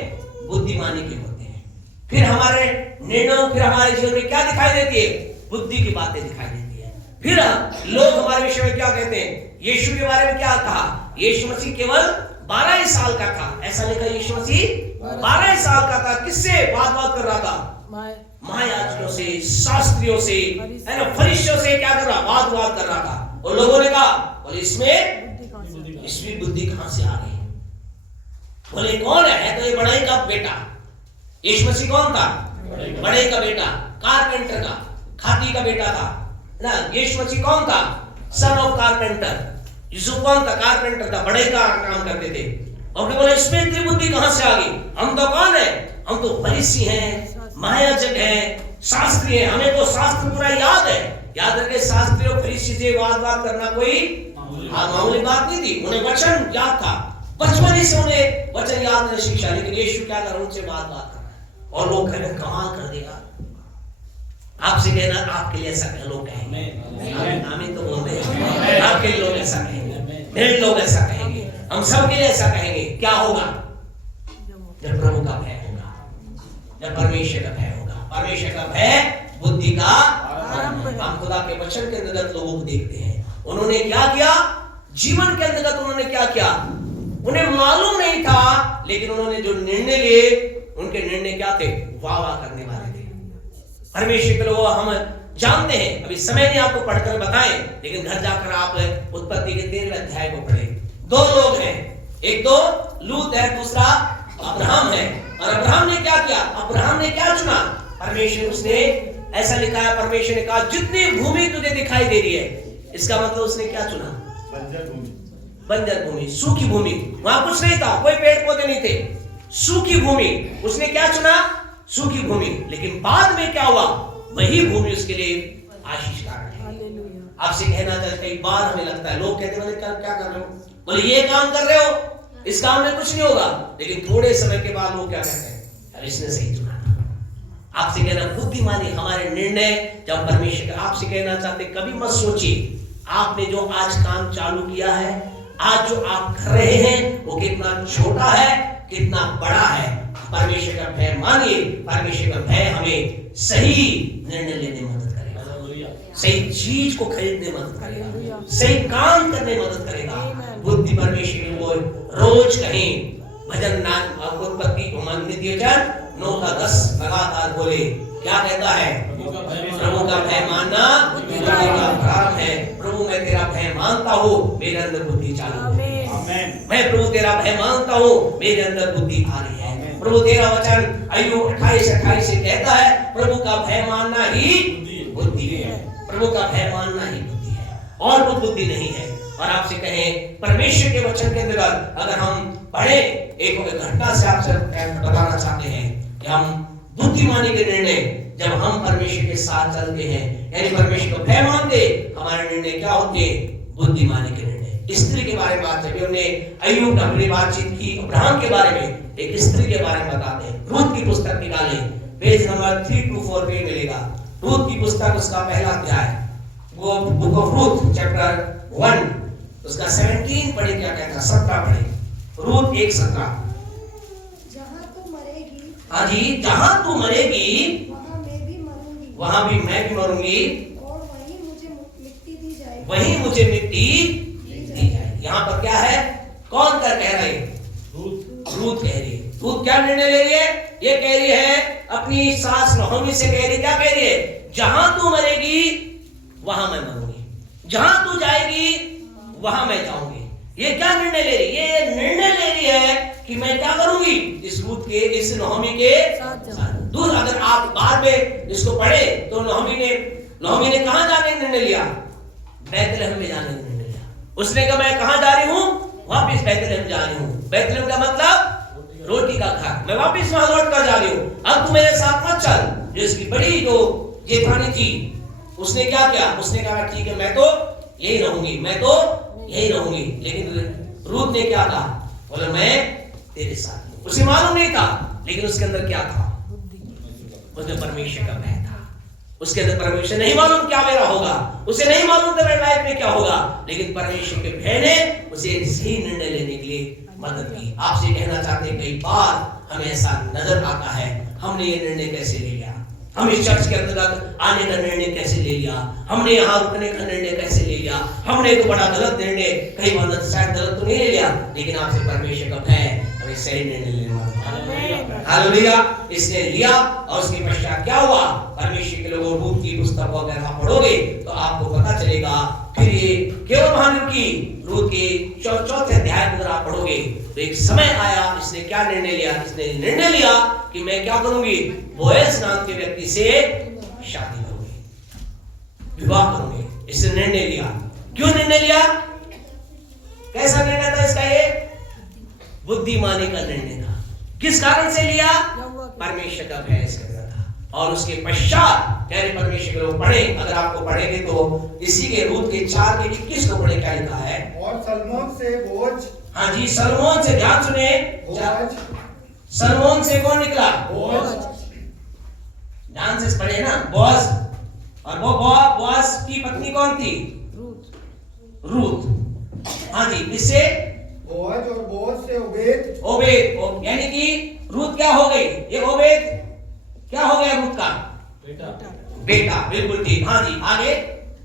बुद्धिमानी के होते हैं। फिर हमारे निर्णय, फिर हमारे जीवन में क्या दिखाई देती है? बुद्धि की बातें दिखाई देती है। फिर लोग हमारे विषय में क्या कहते हैं? यीशु के बारे में क्या कहा? यीशु मसीह केवल 12 ही साल का था, ऐसा लिखा। यीशु मसीह 12 ही साल का था। किससे बात कर रहा था? महायाजकों से, शास्त्रियों से, है ना, फरीसियों से क्या कर रहा? वाद कर रहा था। और लोगों ने कहा, बोले इसमें बुद्धि कहां से आ गई? बोले कौन है? तो ये बड़ाई का बेटा। यीशु मसीह कौन था? बड़े का बेटा, कारपेंटर का, खाती का बेटा था ना। यीशु मसीह कौन था? Son of carpenter. यीशु कौन था? कारपेंटर था, बड़े का काम करते थे। और बोले इसमें इतनी बुद्धि कहां से आ गई? हम तो कौन है? हम तो फरीसी हैं, महायाजक हैं, शास्त्री हैं, हमें तो शास्त्र पूरा याद है। याद रखे, शास्त्री और फरीसी से वाद करना कोई मामूली बात नहीं थी। उन्हें वचन याद था, बचपन से उन्हें वचन याद नहीं शिक्षा। लेकिन यीशु क्या कर, उनसे बात कर रहा है। और लोग कहने कमाल कर देगा। आपसे कहना, आपके लिए ऐसा लोग कहेंगे, आमीन तो बोल रहे, आपके लिए लोग ऐसा कहेंगे, मेरे लोग ऐसा कहेंगे, हम सब के लिए ऐसा कहेंगे। क्या होगा? जब प्रभु का भय होगा, जब परमेश्वर का भय होगा। परमेश्वर का भय बुद्धि का आरंभ। हम खुदा के वचन के अंतर्गत लोगों को देखते हैं, उन्होंने क्या किया जीवन के अंतर्गत? उन्होंने क्या किया? उन्हें मालूम नहीं था, लेकिन उन्होंने जो निर्णय लिए, उनके निर्णय क्या थे? वाह करने वाले थे। परमेश्वर के लोग हम जानते हैं, अभी समय नहीं आपको पढ़कर बताएं, लेकिन घर जाकर आप उत्पत्ति के 13वें अध्याय को पढ़ें। 2 लोग हैं, एक तो लूत है, दूसरा अब्राहम है। और अब्राहम ने क्या किया? अब्राहम ने क्या चुना? परमेश्वर, उसने ऐसा लिखा है, परमेश्वर ने कहा जितनी भूमि तुझे दिखाई दे रही है, इसका मतलब उसने क्या चुना? बंजर भूमि, सूखी भूमि। वहां कुछ नहीं था, कोई पेड़ पौधे नहीं थे, सूखी भूमि। उसने क्या चुना? सूखी भूमि। लेकिन बाद में क्या हुआ? वही भूमि उसके लिए आशीष का है। आपसे कहना चाहते, कई बार हमें लगता है, लोग कहते हैं क्या कर रहे हो? बोले ये काम कर रहे हो, इस काम में कुछ नहीं होगा। लेकिन थोड़े समय के बाद लोग क्या कहते हैं? अरे इसने सही चुना। आपसे कहना, बुद्धिमानी हमारे निर्णय जब परमेश्वर का। आपसे कहना चाहते, कभी मत सोचिए आपने जो आज काम चालू किया है, आज जो आप कर रहे हैं, वो कितना छोटा है, कितना बड़ा है। परमेश्वर का भय मानिए। परमेश्वर का भय हमें सही निर्णय लेने में मदद करेगा, सही चीज को खरीदने में मदद करेगा, सही काम करने में मदद करेगा। बुद्धि परमेश्वर को रोज कहें, भजन उत्पत्ति नित्य वचन 9 का 10 लगातार बोले। क्या कहता है? प्रभु का भय मानना बुद्धि का प्रारंभ है। प्रभु मैं तेरा भय मानता हूँ, मेरे अंदर बुद्धि चालू है। मैं प्रभु तेरा भय मानता हूँ, मेरे अंदर बुद्धि आ रही है। प्रभु तेरा वचन अय्यूब 28:28 से कहता है, प्रभु का भय मानना ही बुद्धि है। प्रभु का भय मानना ही बुद्धि है, और कोई बुद्धि नहीं है। और आपसे कहें, परमेश्वर के वचन के अंदर अगर हम पढ़े, एक घटना से आपसे बताना चाहते हैं कि हम बुद्धिमानी के निर्णय जब हम परमेश्वर के साथ चलते हैं, यानी परमेश्वर को भय मानते, हमारे निर्णय क्या होते हैं? बुद्धिमानी के निर्णय। स्त्री के बारे में बात जब हमने अय्यूब अपनी बातचीत की, अब्राहम के बारे में, एक स्त्री के बारे में बताते हैं। रूत की पुस्तक निकालें, पेज नंबर 324 पे मिलेगा। रूत की पुस्तक, उसका पहला अध्याय, वो बुक ऑफ रूथ चैप्टर 1 उसका 17 पढ़े, क्या कहता है, 17 पढ़े, रूत 1:17। जहाँ तू मरेगी हाँ जी, जहां तू मरेगी वहाँ मैं भी मरूंगी, वहां भी मैं भी मरूंगी, और वहीं मुझे मिट्टी दी जाएगी। वहीं मुझे मिट्टी दी जाएगी। यहाँ पर क्या है, कौन कर कह रहे, रूत कह रही है। रूत क्या निर्णय ले रही है, ये कह रही है अपनी सास नहोमी से, कह रही, क्या कह रही है, जहां तू मरेगी वहां मैं मरूंगी, जहां तू जाएगी वहां मैं जाऊंगी। ये क्या निर्णय ले रही है, ये निर्णय ले रही है कि मैं क्या करूंगी, इस रूत के, इस नहोमी के साथ दूर। अगर आप बाद में इसको पढ़े तो नहोमी ने कहां जाने का निर्णय लिया, बैतलहम में जाने का निर्णय लिया। उसने कहा मैं कहां जा रही हूं, वापिस बैतलहम जा रही हूं। बैतलहम का मतलब रोटी का घर, मैं वापिस वहां लौट कर जा रही हूं, अब तू मेरे साथ मत चल। जो इसकी बड़ी जो जेठानी थी उसने क्या किया, उसने कहा ठीक है मैं तो यही रहूंगी, मैं तो यही रहूंगी। लेकिन रूत ने क्या कहा, बोले मैं तेरे साथ हूं। उसे मालूम नहीं था, लेकिन उसके अंदर क्या था, उसने परमेश्वर का भय था। उसके अंदर परमेश्वर नहीं मालूम क्या मेरा होगा, उसे नहीं मालूम था मेरे लाइफ में क्या होगा, लेकिन परमेश्वर के भय ने उसे सही निर्णय लेने के लिए मदद की। आपसे कहना चाहते हैं, कई बार हमें ऐसा नजर आता है, हमने ये निर्णय कैसे ले लिया, हम इस चर्च के अंतर्गत आने का निर्णय कैसे ले लिया, हमने यहाँ रुकने का निर्णय कैसे ले लिया, हमने एक बड़ा गलत निर्णय, कई बार शायद गलत तो नहीं ले लिया, लेकिन आपसे परमेश्वर का भय हमें सही निर्णय लेना होगा। हालेलुया, इसने लिया। और उसके पश्चात क्या हुआ, परमेश्वर के लोगों, रूत की पुस्तक अगर आप पढ़ोगे तो आपको पता चलेगा। फिर ये केवल महान की रूत के 4 अध्याय अगर आप पढ़ोगे तो एक समय आया, इसने क्या निर्णय लिया, इसने निर्णय लिया कि मैं क्या करूंगी, बोएज नाम के व्यक्ति से शादी करूंगी, विवाह करूंगी। इसने निर्णय लिया। क्यों निर्णय लिया, कैसा निर्णय था इसका, ये बुद्धिमानी का निर्णय था। किस कारण से लिया, परमेश्वर का भय इसके अंदर था। और उसके पश्चात कहने परमेश्वर के लोग पढ़े, अगर आपको पढ़ेंगे तो इसी के रूत के 4:21 को पढ़े, क्या लिखा है, और सलमोन से बोज, हाँ जी, सलमोन से, ध्यान सुने, सलमोन से कौन निकला, ध्यान से पढ़े ना, बोaz। और वो बोaz की पत्नी कौन थी, रूत। हाँ जी, इससे बोज, और बोज से ओबेद, यानी कि रूत क्या हो गई, ये ओबेद क्या हो गया, रूत का बेटा, बिल्कुल ठीक। हाँ जी, आगे,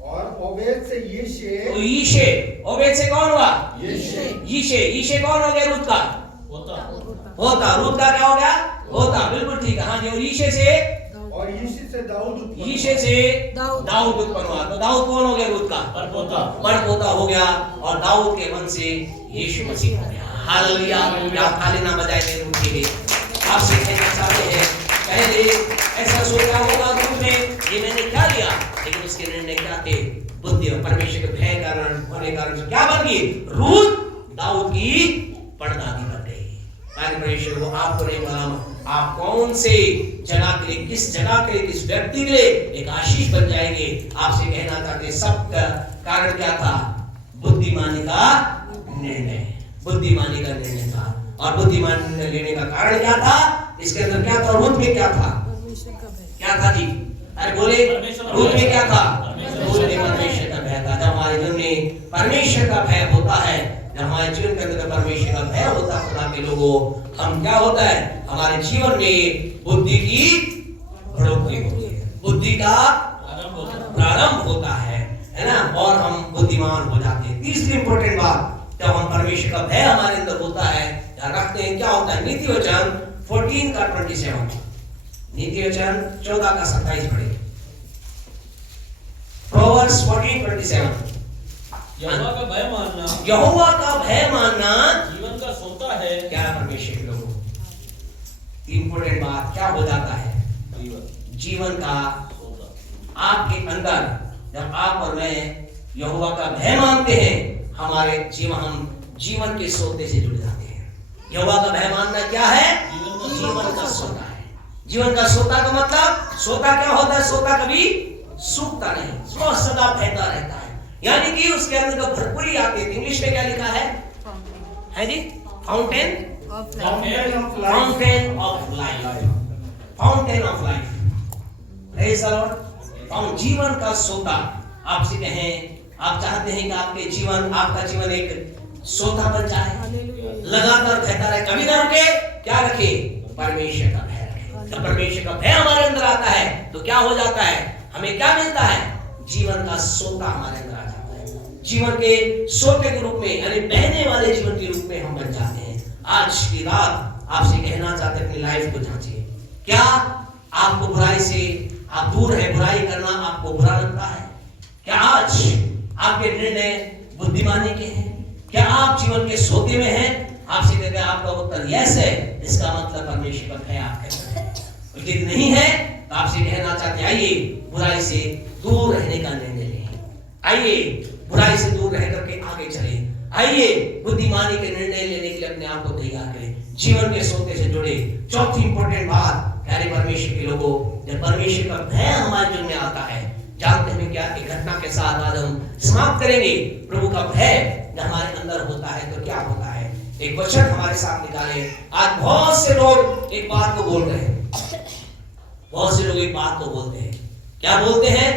और ओबेद से यीशे, ओबेद से कौन हुआ, यीशे कौन हो गया, रूत का होता, रूत का क्या हो गया, होता, बिल्कुल ठीक है। हाँ जी, और यीशे से दाऊद उत्पन्न हुआ। तो दाऊद कौन हो गया, रूत का परपोता हो गया, और दाऊद के वंश से यीशु मसीह हो गया। हालेलुया, आप ताली ना बजाएंगे रूत के लिए। आपसे कहना चाहते हैं, पहले ऐसा सोचा होगा रूत ने, ये मैंने क्या लिया, लेकिन उसके निर्णय क्या थे, बुद्धि और परमेश्वर के भय कारण होने कारण क्या बन गई, रूत दाऊद की परदादी बन गई। परमेश्वर को आपको नहीं मालूम आप कौन से जगह के लिए, किस जगह के लिए, किस व्यक्ति के लिए एक आशीष बन जाएंगे। आपसे कहना चाहते, सब कारण क्या था, बुद्धिमानी का निर्णय, बुद्धिमानी का निर्णय था। और बुद्धिमान निर्णय लेने का कारण क्या था, इसके अंदर क्या था, रूत में क्या था, क्या था जी, अरे बोले, रूत में क्या था, रूत में परमेश्वर का भय था। जब हमारे जीवन में परमेश्वर का भय होता है, जब हमारे जीवन के अंदर परमेश्वर का भय होता है, खुदा के लोगों, हम क्या होता है, हमारे जीवन में बुद्धि की बढ़ोतरी होती है, बुद्धि का प्रारंभ होता है ना, और हम बुद्धिमान हो जाते हैं। तीसरी इंपॉर्टेंट बात, जब हम परमेश्वर का भय हमारे अंदर होता है, ध्यान रखते हैं, क्या होता है, नीति वचन 14:27, नीति वचन 14:27 पढ़े, प्रोवर्ब्स 14:27। यहोवा का भय मानना, यहोवा का भय मानना जीवन का सोता है। क्या परमेश्वर के लोगों, इंपॉर्टेंट बात क्या हो जाता है, जीवन का सोता। आपके अंदर जब आप और मैं यहोवा का भय मानते हैं, हमारे हम जीवन के सोते से जुड़ जाते हैं। यहोवा का भय मानना क्या है, जीवन का सोता है। जीवन का सोता का मतलब, सोता क्या होता है, सोता कभी सूखता नहीं, वो सदा बहता रहता है, यानी कि उसके अंदर तो भरपूरी आती है। इंग्लिश में क्या लिखा है जी, fountain of life, fountain of life, praise the Lord. जीवन का सोता, आपसे कहें आप चाहते हैं कि आपका जीवन एक सोता बन जाए, लगातार बहता रहे, कभी ना रुके। क्या रखे? परमेश्वर का भय रखे। जब परमेश्वर का भय हमारे अंदर आता है तो क्या हो जाता है? हमें क्या मिलता है? जीवन का सोता हमारे अंदर आ जाता है। जीवन के सोते के रूप में, यानी बहने वाले जीवन के रूप में हम बन जाते हैं। आज की रात आपसे कहना चाहते हैं, अपनी लाइफ को जांचिए। क्या आपको बुराई से आप दूर है? बुराई करना आपको बुरा लगता है? क्या आज आपके निर्णय बुद्धिमानी के हैं? क्या आप जीवन के सोते में हैं? आपसे कहते हैं आपका उत्तर यस है, इसका मतलब परमेश्वर का भय आपके अंदर है। यदि नहीं है तो आपसे कहना चाहते हैं, आइए बुराई से दूर रहने का निर्णय लें। आइए बुराई से दूर रह करके आगे चले। आइए बुद्धिमानी के निर्णय लेने के लिए अपने आप को तैयार करें। जीवन के सोते से जुड़े। चौथी इंपॉर्टेंट बात, प्यारे परमेश्वर के लोगों, जब परमेश्वर का भय हमारे जीवन में आता है, जानते हैं क्या? एक घटना के साथ आज हम समाप्त करेंगे। प्रभु का भय जब हमारे अंदर होता है तो क्या होता है? एक वचन हमारे साथ निकाले। आज बहुत से लोग एक बात को बोल रहे हैं, बहुत से लोग एक बात को बोलते हैं। क्या बोलते हैं?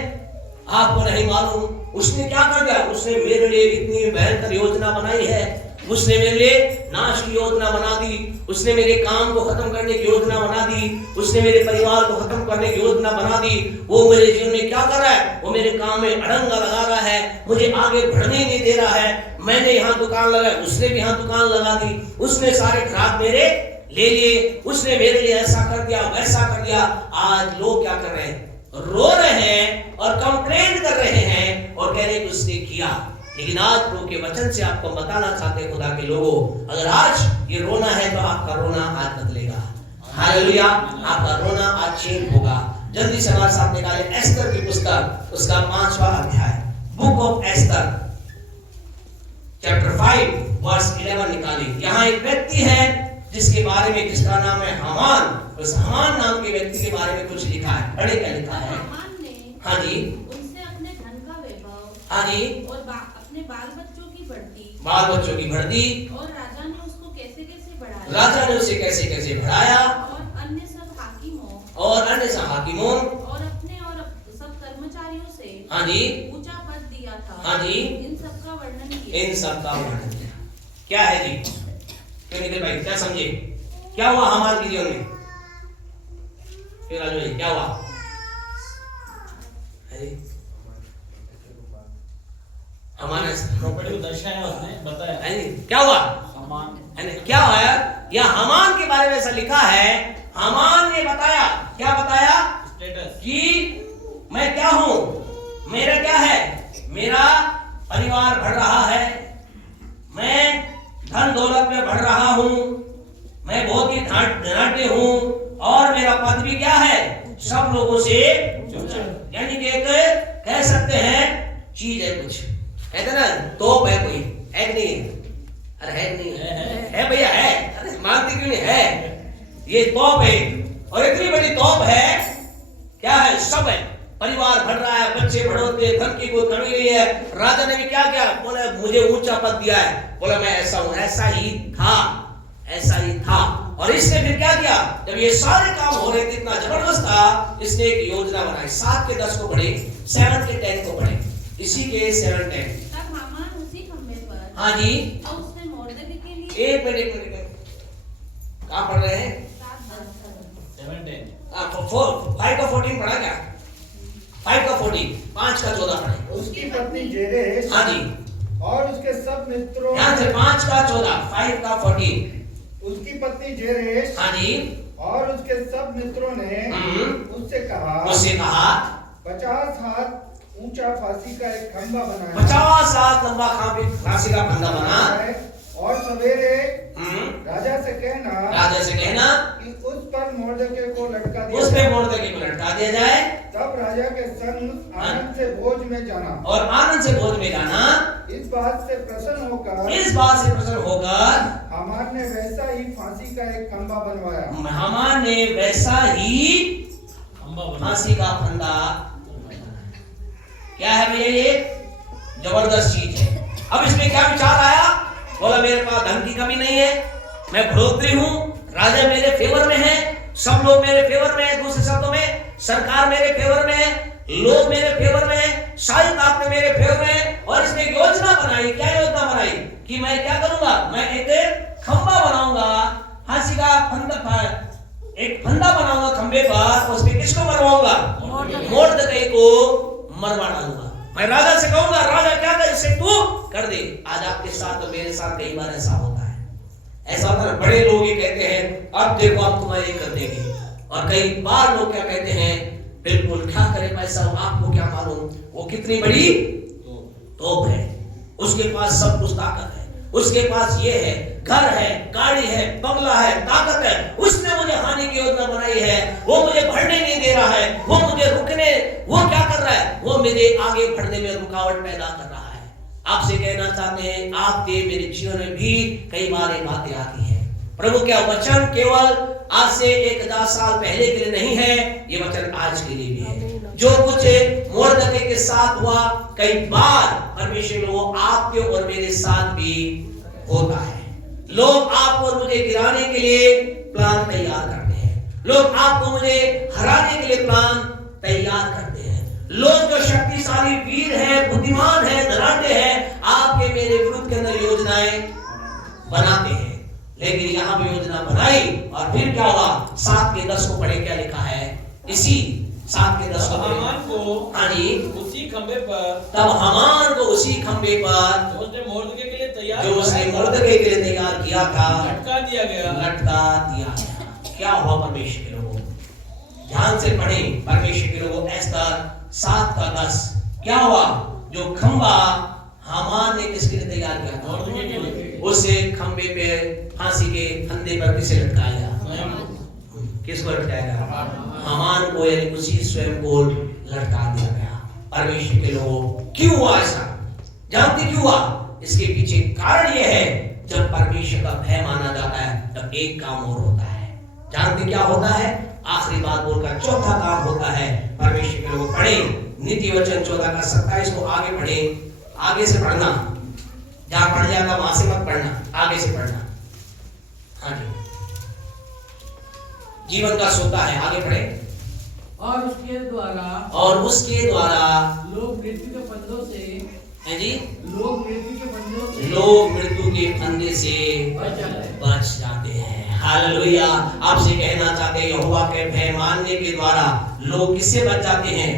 आपको नहीं मालूम उसने क्या कर दिया? उसने मेरे लिए इतनी भयंकर योजना बनाई है, उसने मेरे लिए नाश की योजना बना दी, उसने मेरे काम को खत्म करने की योजना बना दी, उसने मेरे परिवार को खत्म करने की योजना बना दी। वो मेरे जीवन में क्या कर रहा है? वो मेरे काम में अड़ंगा लगा रहा है, मुझे आगे बढ़ने नहीं दे रहा है। मैंने यहाँ दुकान लगाई, उसने भी यहाँ दुकान लगा दी, उसने सारे ग्राहक मेरे ले लिए, उसने मेरे लिए ऐसा कर दिया, वैसा कर दिया। आज लोग क्या कर रहे हैं? रो रहे हैं और कंप्लेंट कर रहे हैं और कह रहे हैं उसने किया। लेकिन आज प्रभु के वचन से आपको बताना चाहते हैं, खुदा के लोगों, अगर आज ये रोना है तो आपका रोना आज बदलेगा। हालेलुया! आपका रोना आज चेंज होगा। जल्दी से हमारे साथ निकाले एस्तर की पुस्तक, उसका 5वां अध्याय, book of Esther, chapter 5 verse 11 निकाली। यहाँ एक व्यक्ति है जिसके बारे में, जिसका नाम है हामान। उस हामान नाम के व्यक्ति के बारे में कुछ लिखा है। पढ़े क्या लिखा है? हाँ जी। उनसे अपने धन का वैभव, हाँ जी, और अपने बाल बच्चों की बढ़ती, और राजा ने उसको कैसे कैसे बढ़ाया, राजा ने उसे कैसे कैसे बढ़ाया, और अन्य सब हाकिमों, और अपने और सब कर्मचारियों से, हाँ जी, ऊंचा पद दिया था। हाँ जी, इन सब का वर्णन किया। क्या है जी? क्यों निकल भाई, क्या समझे? क्या हुआ हामान के जीवन में? राजू भाई क्या हुआ? हमारे प्रॉपर्टी को दर्शाया, उसने बताया क्या हुआ? हामान क्या हुआ? या हामान के बारे में ऐसा लिखा है, हामान ने बताया, क्या बताया? स्टेटस कि मैं क्या हूं, मेरा क्या है, मेरा परिवार बढ़ रहा है, मैं धन दौलत में बढ़ रहा हूं, मैं बहुत ही धनाढ्य हूं, और मेरा पद भी क्या है? सब लोगों से, यानी कि एक कह सकते हैं चीज है, कुछ कहते ना तोप है, कोई है कि नहीं? अरे है नहीं? है भैया, है। अरे मानते क्यों नहीं? है। ये तोप है, और इतनी बड़ी तोप है, क्या है? सब है, परिवार बढ़ रहा है, बच्चे बढ़ोतरी, धन की कोई कमी नहीं है। राजा ने भी क्या किया? बोले मुझे ऊंचा पद दिया है, बोला मैं ऐसा हूं। ऐसा ही था, ऐसा ही था। और इसने फिर क्या किया? जब ये सारे काम हो रहे थे, इतना जबरदस्त था, इसने एक योजना बनाई। 7 के 10 को पढ़े, 7 के 10 को पढ़े, इसी के 7 10। तब हामान उसी खंबे पर, हाँ जी, और उसने मोर्दकी के लिए, एक मिनट कहाँ पढ़ रहे हैं? 5 का 14 पढ़ा क्या? 5 का 14, 5 का 14 पढ़े। उसकी पत्नी जेरेश, हाँ जी, और उसके सब मित्रों, ध्यान से 5 का 14, 5 का 14। उसकी पत्नी जेरेश, हाँ जी, और उसके सब मित्रों ने उससे कहा, 50 हाथ ऊंचा फांसी का एक खंभा बनाया, 50 हाथ लंबा फांसी का फंदा बना, और सवेरे राजा से कहना कि उस पर मोर्दके को लटका दिया, उस पे मोर्दके को लटका दिया जाए। तब राजा के संग आनंद से भोज में जाना, और आनंद से भोज में जाना। इस बात से प्रसन्न होकर हामान ने वैसा ही फांसी का एक खंभा बनवाया। हामान ने वैसा ही फांसी का फंदा। क्या है भैया? ये जबरदस्त चीज है। अब इसमें क्या विचार आया? बोला मेरे पास धन की कमी नहीं है, मैं बढ़ोतरी हूं, राजा मेरे फेवर में है, सब लोग मेरे फेवर में है, दूसरे शब्दों में सरकार मेरे फेवर में है, लोग मेरे फेवर में हैं, शाही ताकत मेरे फेवर में हैं, और इसने योजना बनाई। क्या योजना बनाई? कि मैं क्या करूंगा, मैं एक खंबा बनाऊंगा, फांसी का एक फंदा बनाऊंगा खंबे पर, उसमें किसको मरवाऊंगा? मोर्दकै को मरवा डालूंगा। मैं राजा से कहूंगा, राजा क्या कर, इसे तू कर दे। आज आपके साथ और मेरे साथ कई बार ऐसा होता है। ऐसा होता है, बड़े लोग ये कहते हैं अब देखो हम तुम्हारे कर देंगे, और कई बार लोग क्या कहते हैं, बिल्कुल क्या करे पैसा, आपको क्या मालूम, वो कितनी बड़ी तोप है, उसके पास सब कुछ ताकत है, उसके पास ये है, घर है, गाड़ी है, बंगला है, ताकत है, उसने मुझे हानि की योजना बनाई है, वो मुझे बढ़ने नहीं दे रहा है, वो मुझे रुकने, वो क्या कर रहा है, वो मेरे आगे बढ़ने में रुकावट पैदा कर रहा है। आपसे कहना चाहते हैं, आपके मेरे जीवन में भी कई बार ये बातें आती हैं। प्रभु क्या वचन केवल आज से 1000 साल पहले के लिए नहीं है, ये वचन आज के लिए भी है। जो कुछ मोर्दकै के साथ हुआ, कई बार परमेश्वर वो आपके और मेरे साथ भी होता है। लोग आपको और मुझे गिराने के लिए प्लान तैयार करते हैं, लोग आपको मुझे हराने के लिए प्लान तैयार करते हैं। लोग जो शक्तिशाली वीर हैं, बुद्धिमान हैं, धनाढ्य हैं, आपके मेरे विरुद्ध के अंदर योजनाएं बनाते हैं। लेकिन यहाँ भी योजना बनाई, और फिर क्या हुआ? 7:10 को पढ़े, क्या लिखा है? इसी 7:10 को पढ़े। हामान को हाँ जी, उसी खंबे पर, तब हामान को उसी खंबे पर जो उसने मोर्दकै के लिए तैयार, जो उसने मोर्दकै के लिए तैयार किया था, लटका दिया गया। क्या हुआ परमेश्वर के लोगों? ध्यान से पढ़ें परमेश्वर के लोगों। एस्तर 7:10 क्या हुआ? जो खंबा हामान ने किसके लिए तैयार किया था, उसे खंबे पे फांसी के फंदे पर किसे लटकाया? किसको लटकाया गया? हामान को, यानी उसी स्वयं को लटका दिया गया। परमेश्वर के लोगों, क्यों हुआ ऐसा? जानते क्यों हुआ? इसके पीछे कारण यह है, जब परमेश्वर का भय माना जाता है तब एक काम और होता है। जानते क्या होता है? आखिरी बात बोलकर चौथा काम होता है। परमेश्वर के लोग पढ़े नीति वचन 14:27 को आगे पढ़े, आगे से पढ़ना, जहां पढ़ जाता वहां से मत पढ़ना, आगे से पढ़ना। हाँ जी, जीवन का सोता है, आगे पढ़े। और उसके द्वारा लोग मृत्यु के फंदों से, है जी, लोग मृत्यु के फंदों से, लोग मृत्यु के फंदे से बच जाते हैं। हालेलुया। आपसे कहना चाहते हैं, यहोवा के भय मानने के द्वारा लोग किससे बच जाते हैं?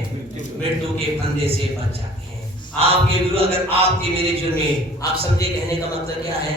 मृत्यु के फंदे से बच जाते हैं। आपके विरुद्ध अगर आपके मेरे जीवन में, आप समझे कहने का मतलब क्या है?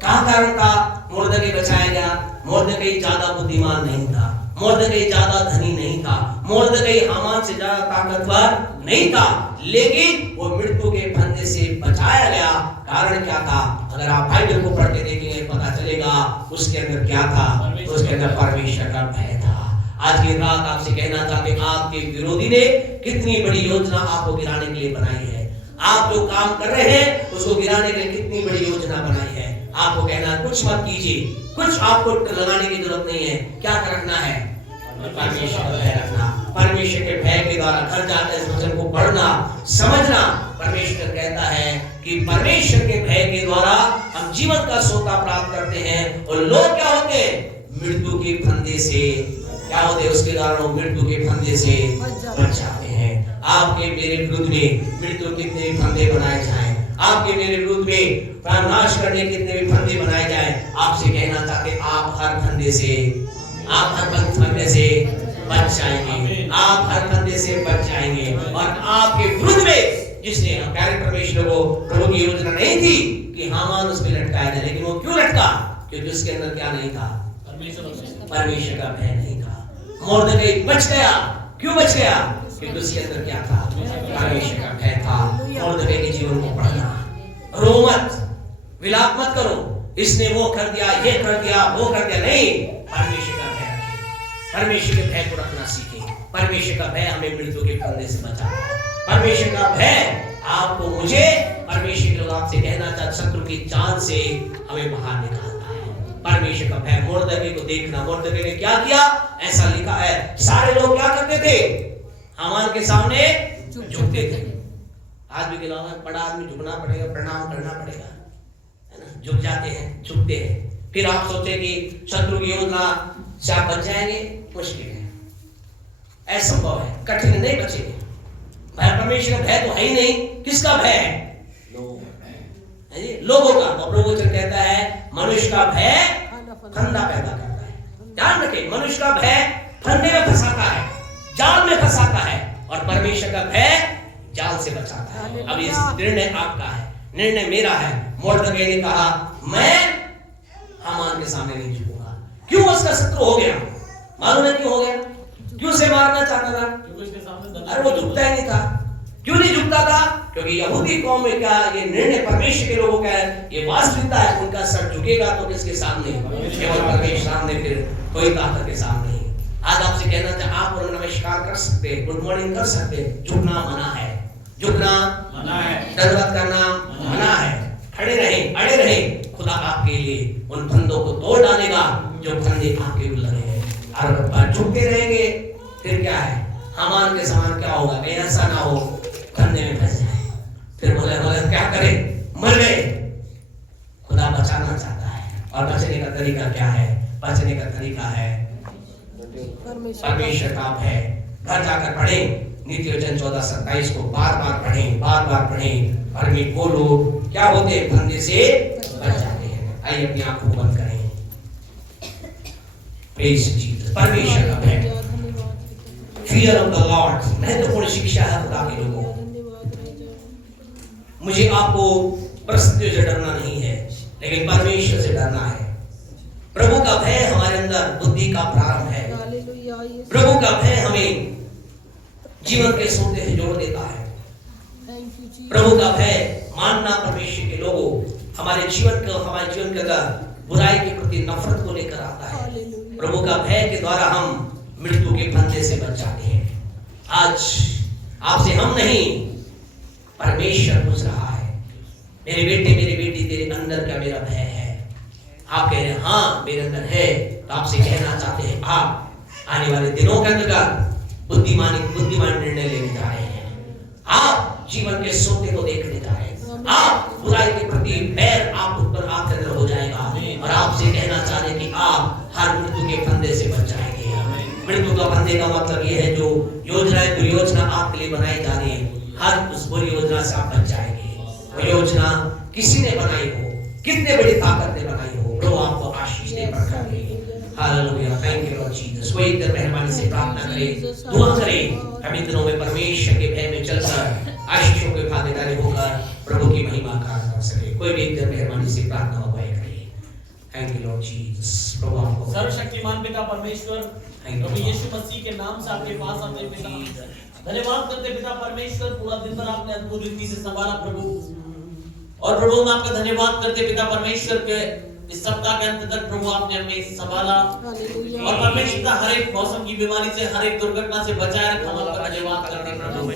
क्या कारण था मोर्दकै बचाया गया? मोर्दकै ज्यादा बुद्धिमान नहीं था, मोर्दकै ज्यादा धनी नहीं था, मोर्दकै हामान से ज्यादा ताकतवर नहीं था, लेकिन वो मृत्यु के फंदे से बचाया गया। कारण क्या था? अगर आप बाइबल को पढ़ के देखेंगे पता चलेगा उसके अंदर क्या था। उसके अंदर परमेश्वर का भय था। आज की रात आपसे कहना चाहते हैं, आपके विरोधी ने कितनी बड़ी योजना आपको गिराने के लिए बनाई है। आप जो काम कर रहे हैं उसको गिराने के लिए कितनी बड़ी योजना बनाई है। आपको कहना कुछ मत कीजिए, कुछ आपको लगाने की जरूरत नहीं है। क्या रखना है? परमेश्वर का भय रखना। परमेश्वर के भय के द्वारा घर जाकर इस वचन को पढ़ना, समझना। परमेश्वर कहता है कि परमेश्वर के भय के द्वारा हम जीवन का सोता प्राप्त करते हैं, और लोग क्या होते हैं? मृत्यु के फंदे से क्या होते हैं? उसके द्वारा वो मृत्यु के फंदे से बच जाते हैं। आपके मेरे विरुद्ध में मृत्यु कितने फंदे बनाए जाएं, आपके मेरे विरुद्ध में नाश करने कितने भी फंदे बनाए जाएं, आपसे कहना चाहते हैं, आप हर फंदे से, आप हर फंदे से बच जाएंगे, आप हर फंदे से बच जाएंगे। और आपके विरुद्ध में जिसने प्यारे परमेश्वर को, प्रभु की योजना नहीं थी कि हामान उस पे लटकाया जाए, लेकिन वो क्यों लटका? क्योंकि उसके अंदर क्या नहीं था? परमेश्वर का भय नहीं था। मोर्दकै बच गया। क्यों बच गया? क्योंकि उसके अंदर क्या था? परमेश्वर का भय था। मोर्दकै के जीवन को पढ़ना, रो मत, विलाप मत करो, इसने वो कर दिया, ये कर दिया, वो कर दिया, नहीं। परमेश्वर का भय रखें, परमेश्वर के भय को रखना सीखें। परमेश्वर का भय हमें मृत्यु के फंदे से बचाता है। परमेश्वर का भय आपको, मुझे, परमेश्वर के लोग आपसे कहना चाहते, शत्रु की जान से हमें बाहर निकालता है। परमेश्वर का भय। मोर्दकै को देखना, मोर्दकै ने क्या किया? ऐसा लिखा है, सारे लोग क्या करते थे? हामान के सामने झुकते थे। आज भी के बड़ा आदमी झुकना पड़ेगा, प्रणाम करना पड़ेगा, है ना? झुक जाते हैं, झुकते हैं। फिर आप सोचे कि शत्रु की योजना से आप बच जाएंगे, मुश्किल है, असंभव है, कठिन, नहीं बचेंगे। भय, परमेश्वर का भय तो है ही नहीं, किसका भय है? लोगों का। तो प्रभु वचन कहता है मनुष्य का भय फंदा पैदा करता है। ध्यान रखें, मनुष्य का भय फंदे में फंसाता है, जाल में फंसाता है, और परमेश्वर का भय जाल से बचाता है। अब ये निर्णय आपका है, निर्णय मेरा है। मोर्दकै ने कहा मैं हामान के सामने नहीं झुकूंगा। क्यों? उसका शत्रु हो गया। मालूम है क्यों हो गया? क्यों से मारना चाहता था? क्योंकि उसके सामने अरे वो झुकता ही नहीं था। क्यों नहीं झुकता था? क्योंकि यहूदी कौम में क्या ये निर्णय परमेश्वर के लोगों का है, ये वास्तविकता है। उनका सर झुकेगा तो किसके सामने? केवल परमेश्वर सामने, फिर कोई ताकत के सामने। आज आपसे कहना चाहता, आप और नमस्कार कर सकते, गुड मॉर्निंग कर सकते, झुकना मना है, झुकना मना है, दंडवत करना मना है। खड़े रहें, अड़े रहें। खुदा आपके लिए उन फंदों को तोड़ डालेगा जो फंदे आपके ऊपर लगे हैं। और झुकते रहेंगे फिर क्या है? हामान के समान क्या होगा? कहीं ऐसा ना हो फंदे में फंस जाए, फिर बोले क्या करें, मर गए। खुदा बचाना चाहता है, और बचने का तरीका क्या है? बचने का तरीका है परमेश्वर का भय। घर जाकर पढ़ें नीति वचन 14:27 को, बार बार पढ़ें, बार बार पढ़ें। और वो लोग क्या होते हैं? फंदे से बच जाते हैं। आइए अपनी आंखों को बंद करें। Praise Jesus. परमेश्वर का भय, फियर ऑफ द लॉर्ड, महत्वपूर्ण शिक्षा है खुदा के लोगों। मुझे आपको परिस्थितियों से डरना नहीं है, लेकिन परमेश्वर से डरना है। प्रभु का भय हमारे अंदर बुद्धि का प्रारंभ है। प्रभु का भय हमें जीवन के सोते से जोड़ देता है। प्रभु का भय मानना परमेश्वर के लोगों हमारे जीवन के अंदर बुराई के प्रति नफरत को लेकर आता है। प्रभु का भय के द्वारा हम मृत्यु के फंदे से बच जाते हैं। आज आपसे हम नहीं, परमेश्वर पूछ रहा है, मेरे बेटे मेरी बेटी तेरे अंदर क्या मेरा भय है? आप कह रहे हैं हाँ मेरे अंदर है। तो आपसे कहना चाहते हैं आप आने वाले दिनों के अंदर बुद्धिमान निर्णय लेने जा रहे हैं। आप जीवन के सोते को देखने जा रहे हैं। आप बुराई के प्रति बैर आप ऊपर आपके अंदर हो जाएगा, और आपसे कहना चाह रहे हैं कि आप हर मृत्यु के फंदे से बच जाएंगे। मृत्यु का फंदे का मतलब ये है जो योजनाएं दुर्योजना आपके लिए बनाई जा रही है, हर उस बुरी योजना से आप बच जाएंगे। वो योजना किसी ने बनाई हो, कितने बड़ी ताकत ने बनाई हो, वो आपको आशीष दे बढ़ाएगी। Hallelujah, thank you Lord Jesus. कोई इधर मेहरबानी से प्रार्थना करे, दुआ करे, हम इन दिनों में परमेश्वर के भय में चलकर आशीषों के भागीदारी होकर प्रभु की महिमा कर सके। कोई भी इधर मेहरबानी से प्रार्थना हो पाए करे। Thank you Lord Jesus. प्रभु आपको सर्वशक्तिमान पिता परमेश्वर, प्रभु यीशु मसीह के नाम से आपके पास आते हैं पिता, धन्यवाद करते पिता परमेश्वर, पूरा दिन भर आपने अद्भुत रीति से संभाला प्रभु। और प्रभु हम आपका धन्यवाद करते पिता परमेश्वर के इस सप्ताह के अंत तक प्रभु आपने हमें संभाला, और परमेश्वर का हर एक मौसम की बीमारी से, हर एक दुर्घटना से बचाए रखा। हम आपका धन्यवाद करते हैं प्रभु।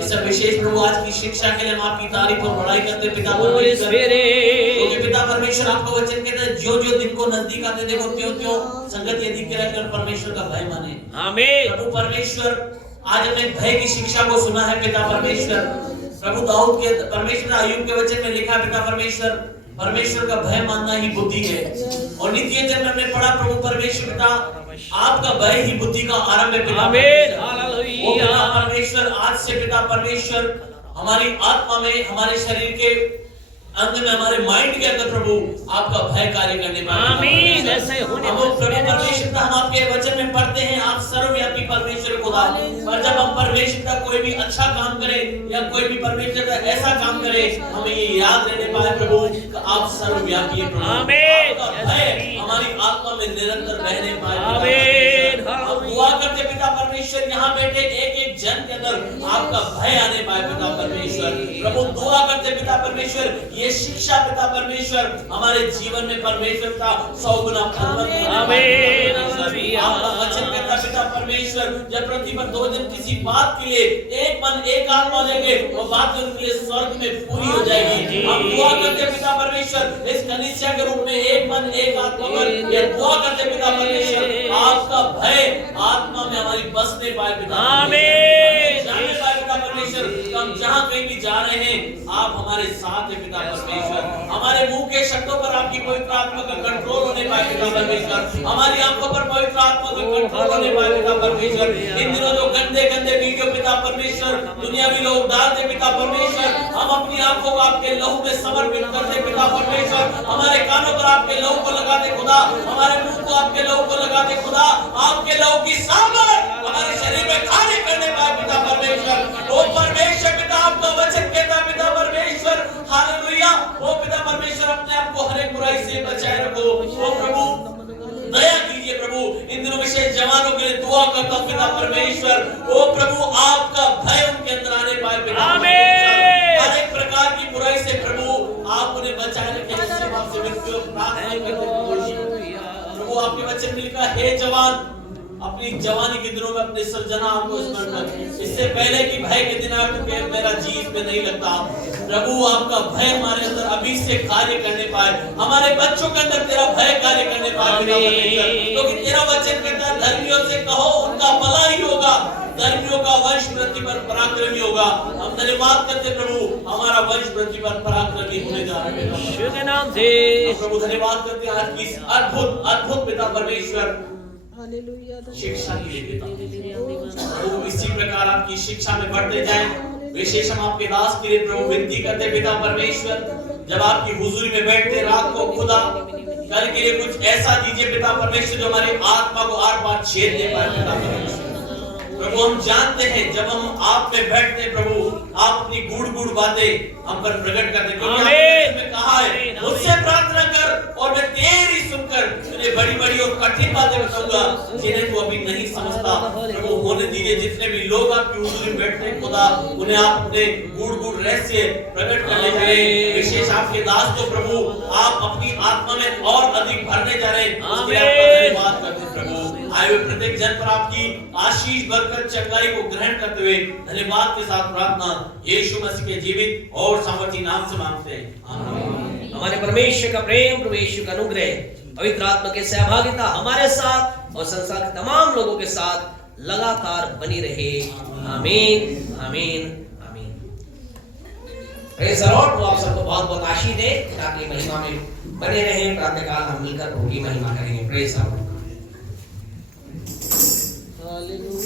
इस विशेष प्रभु आज की शिक्षा के लिए हम आपकी तारीफ और बड़ाई करते पिता परमेश्वर, क्योंकि पिता परमेश्वर आपका वचन कहता है जो जो दिन को नजदीक आते देखो त्यों संगति अधिक के रहकर परमेश्वर का भय माने। आमीन। प्रभु परमेश्वर आज हमने भय की शिक्षा को सुना है पिता परमेश्वर। प्रभु दाऊद के परमेश्वर अय्यूब के वचन में लिखा पिता परमेश्वर, परमेश्वर का भय मानना ही बुद्धि है। और नित्य जन्म हमने पढ़ा प्रभु परमेश्वर पिता आपका भय ही बुद्धि का आरंभ है पिता। आमीन, हालेलुया। पिता परमेश्वर आज से पिता परमेश्वर हमारी आत्मा में, हमारे शरीर के अंग में, हमारे माइंड के अंदर प्रभु आपका भय कार्य करने पाए। आमीन, ऐसे होने प्रभु परमेश्वर हम आपके वचन में पढ़ते हैं आप सर्वव्यापी परमेश्वर खुदा। और जब हम परमेश्वर का कोई भी अच्छा काम करें या कोई भी परमेश्वर का ऐसा काम करें, हमें ये याद रहने पाए प्रभु आप सर्वव्यापी हैं प्रभु। आमीन, भय हमारी आत्मा में निरंतर रहने पाए। आमीन, दुआ करते पिता परमेश्वर यहाँ बैठे एक एक जन के अंदर आपका भय आने पाए पिता परमेश्वर। प्रभु दुआ करते पिता परमेश्वर ये शिक्षा पिता परमेश्वर हमारे जीवन में परमेश्वर का 100 गुना फल। आमीन, आपका वचन कहता पिता परमेश्वर जब पृथ्वी पर दो जन किसी बात के लिए एक मन एक आत्मा हो जाएंगे, वो बात उनके लिए स्वर्ग में पूरी हो जाएगी। हम दुआ करते पिता परमेश्वर इस कलीसिया के रूप में एक मन एक आत्मा पर ये दुआ करते पिता परमेश्वर आपका भय आत्मा में हमारी बसने पाए पिता। आमीन, जाने पाए पिता परमेश्वर। हम जहां कहीं भी जा रहे हैं आप हमारे साथ हैं पिता परमेश्वर। हमारे मुंह के शब्दों पर आपकी पवित्र आत्मा का कंट्रोल होने पाए पिता परमेश्वर। हमारी आंखों पर पवित्र आत्मा का कंट्रोल होने पाए पिता परमेश्वर। इन दिनों जो गंदे गंदे वीडियो पिता परमेश्वर दुनियावी लोग डाल दे पिता परमेश्वर। हम अपनी आंखों को आपके लहू में समर्पित कर दे पिता परमेश्वर। हमारे कानों पर आपके लहू को लगा दे खुदा, हमारे मुंह को आपके लहू को लगा दे खुदा। आपके लहू की सामर्थ हमारे शरीर में कार्य करने पाए पिता परमेश्वर। ओ परमेश्वर पिता, आपका वचन कहता पिता परमेश्वर, हालेलुया, ओ पिता परमेश्वर, अपने आप को हर एक बुराई से बचाए रखो। ओ प्रभु दया कीजिए प्रभु, इन दिनों विशेष जवानों के लिए दुआ करता हूं पिता परमेश्वर। ओ प्रभु, आपका भय उनके अंदर आने पाए पिता परमेश्वर। हर एक प्रकार की बुराई से प्रभु आप उन्हें बचाए रखें। आपसे विनती और प्रार्थना करते हैं प्रभु, आपके वचन में लिखा, हे जवान, अपनी जवानी के दिनों में अपने सर्जना आपको स्मरण कर, इससे पहले कि भय के दिन आए मेरा जी इसमें नहीं लगता। प्रभु, आपका भय हमारे अंदर अभी से कार्य करने पाए, हमारे बच्चों के अंदर तेरा भय कार्य करने पाए, क्योंकि तेरा वचन कहता है, धर्मियों से कहो उनका भला ही होगा, धर्मियों का वंश वृद्धि पर पराक्रमी होगा। हम धन्यवाद करते प्रभु, हमारा वंश वृद्धि पर पराक्रमी होने जा रहा है प्रभु। धन्यवाद करते हैं आज की अद्भुत अद्भुत पिता परमेश्वर शिक्षा के लिए प्रभु, इसी प्रकार आपकी शिक्षा में बढ़ते जाएं। विशेष हम आपके दास के लिए प्रभु विनती करते पिता परमेश्वर, जब आपकी हुजूरी में बैठते रात को खुदा, कल के लिए कुछ ऐसा दीजिए पिता परमेश्वर जो हमारी आत्मा को आर पार छेद दे पाए पिता परमेश्वर। प्रभु, हम जानते हैं जब हम आप में बैठते हैं प्रभु, आप अपनी गूढ़ गूढ़ बातें हम पर प्रकट करते, क्योंकि आपने कहा है, मुझसे प्रार्थना कर और मैं तेरी सुनकर तुझे बड़ी बड़ी और कठिन बातें बताऊंगा जिन्हें तू अभी नहीं समझता। प्रभु, होने दीजिए जितने भी लोग आपकी हुजूरी में बैठते हैं खुदा, उन्हें आप अपने गूढ़ गूढ़ रहस्य प्रकट करने जा रहे हैं। विशेष आपके दास को प्रभु आप अपनी आत्मा में और अधिक भरने जा रहे हैं, उसके लिए आपका धन्यवाद करते हैं प्रभु। आए हुए प्रत्येक जन पर आपकी आशीष बरकत चंगाई को ग्रहण करते हुए धन्यवाद के साथ प्रार्थना यीशु मसीह के जीवित और सामर्थी नाम से मांगते हैं, आमीन। हमारे परमेश्वर का प्रेम, प्रभु यीशु का अनुग्रह, पवित्र आत्मा की सहभागिता हमारे साथ और संसार के तमाम लोगों के साथ लगातार बनी रहे, आमीन आमीन आमीन। Praise the Lord. आप सबको बहुत बहुत आशीष दे, ताकि महिमा में बने रहें। प्रातःकाल हम मिलकर प्रभु की महिमा करेंगे। Praise the Lord.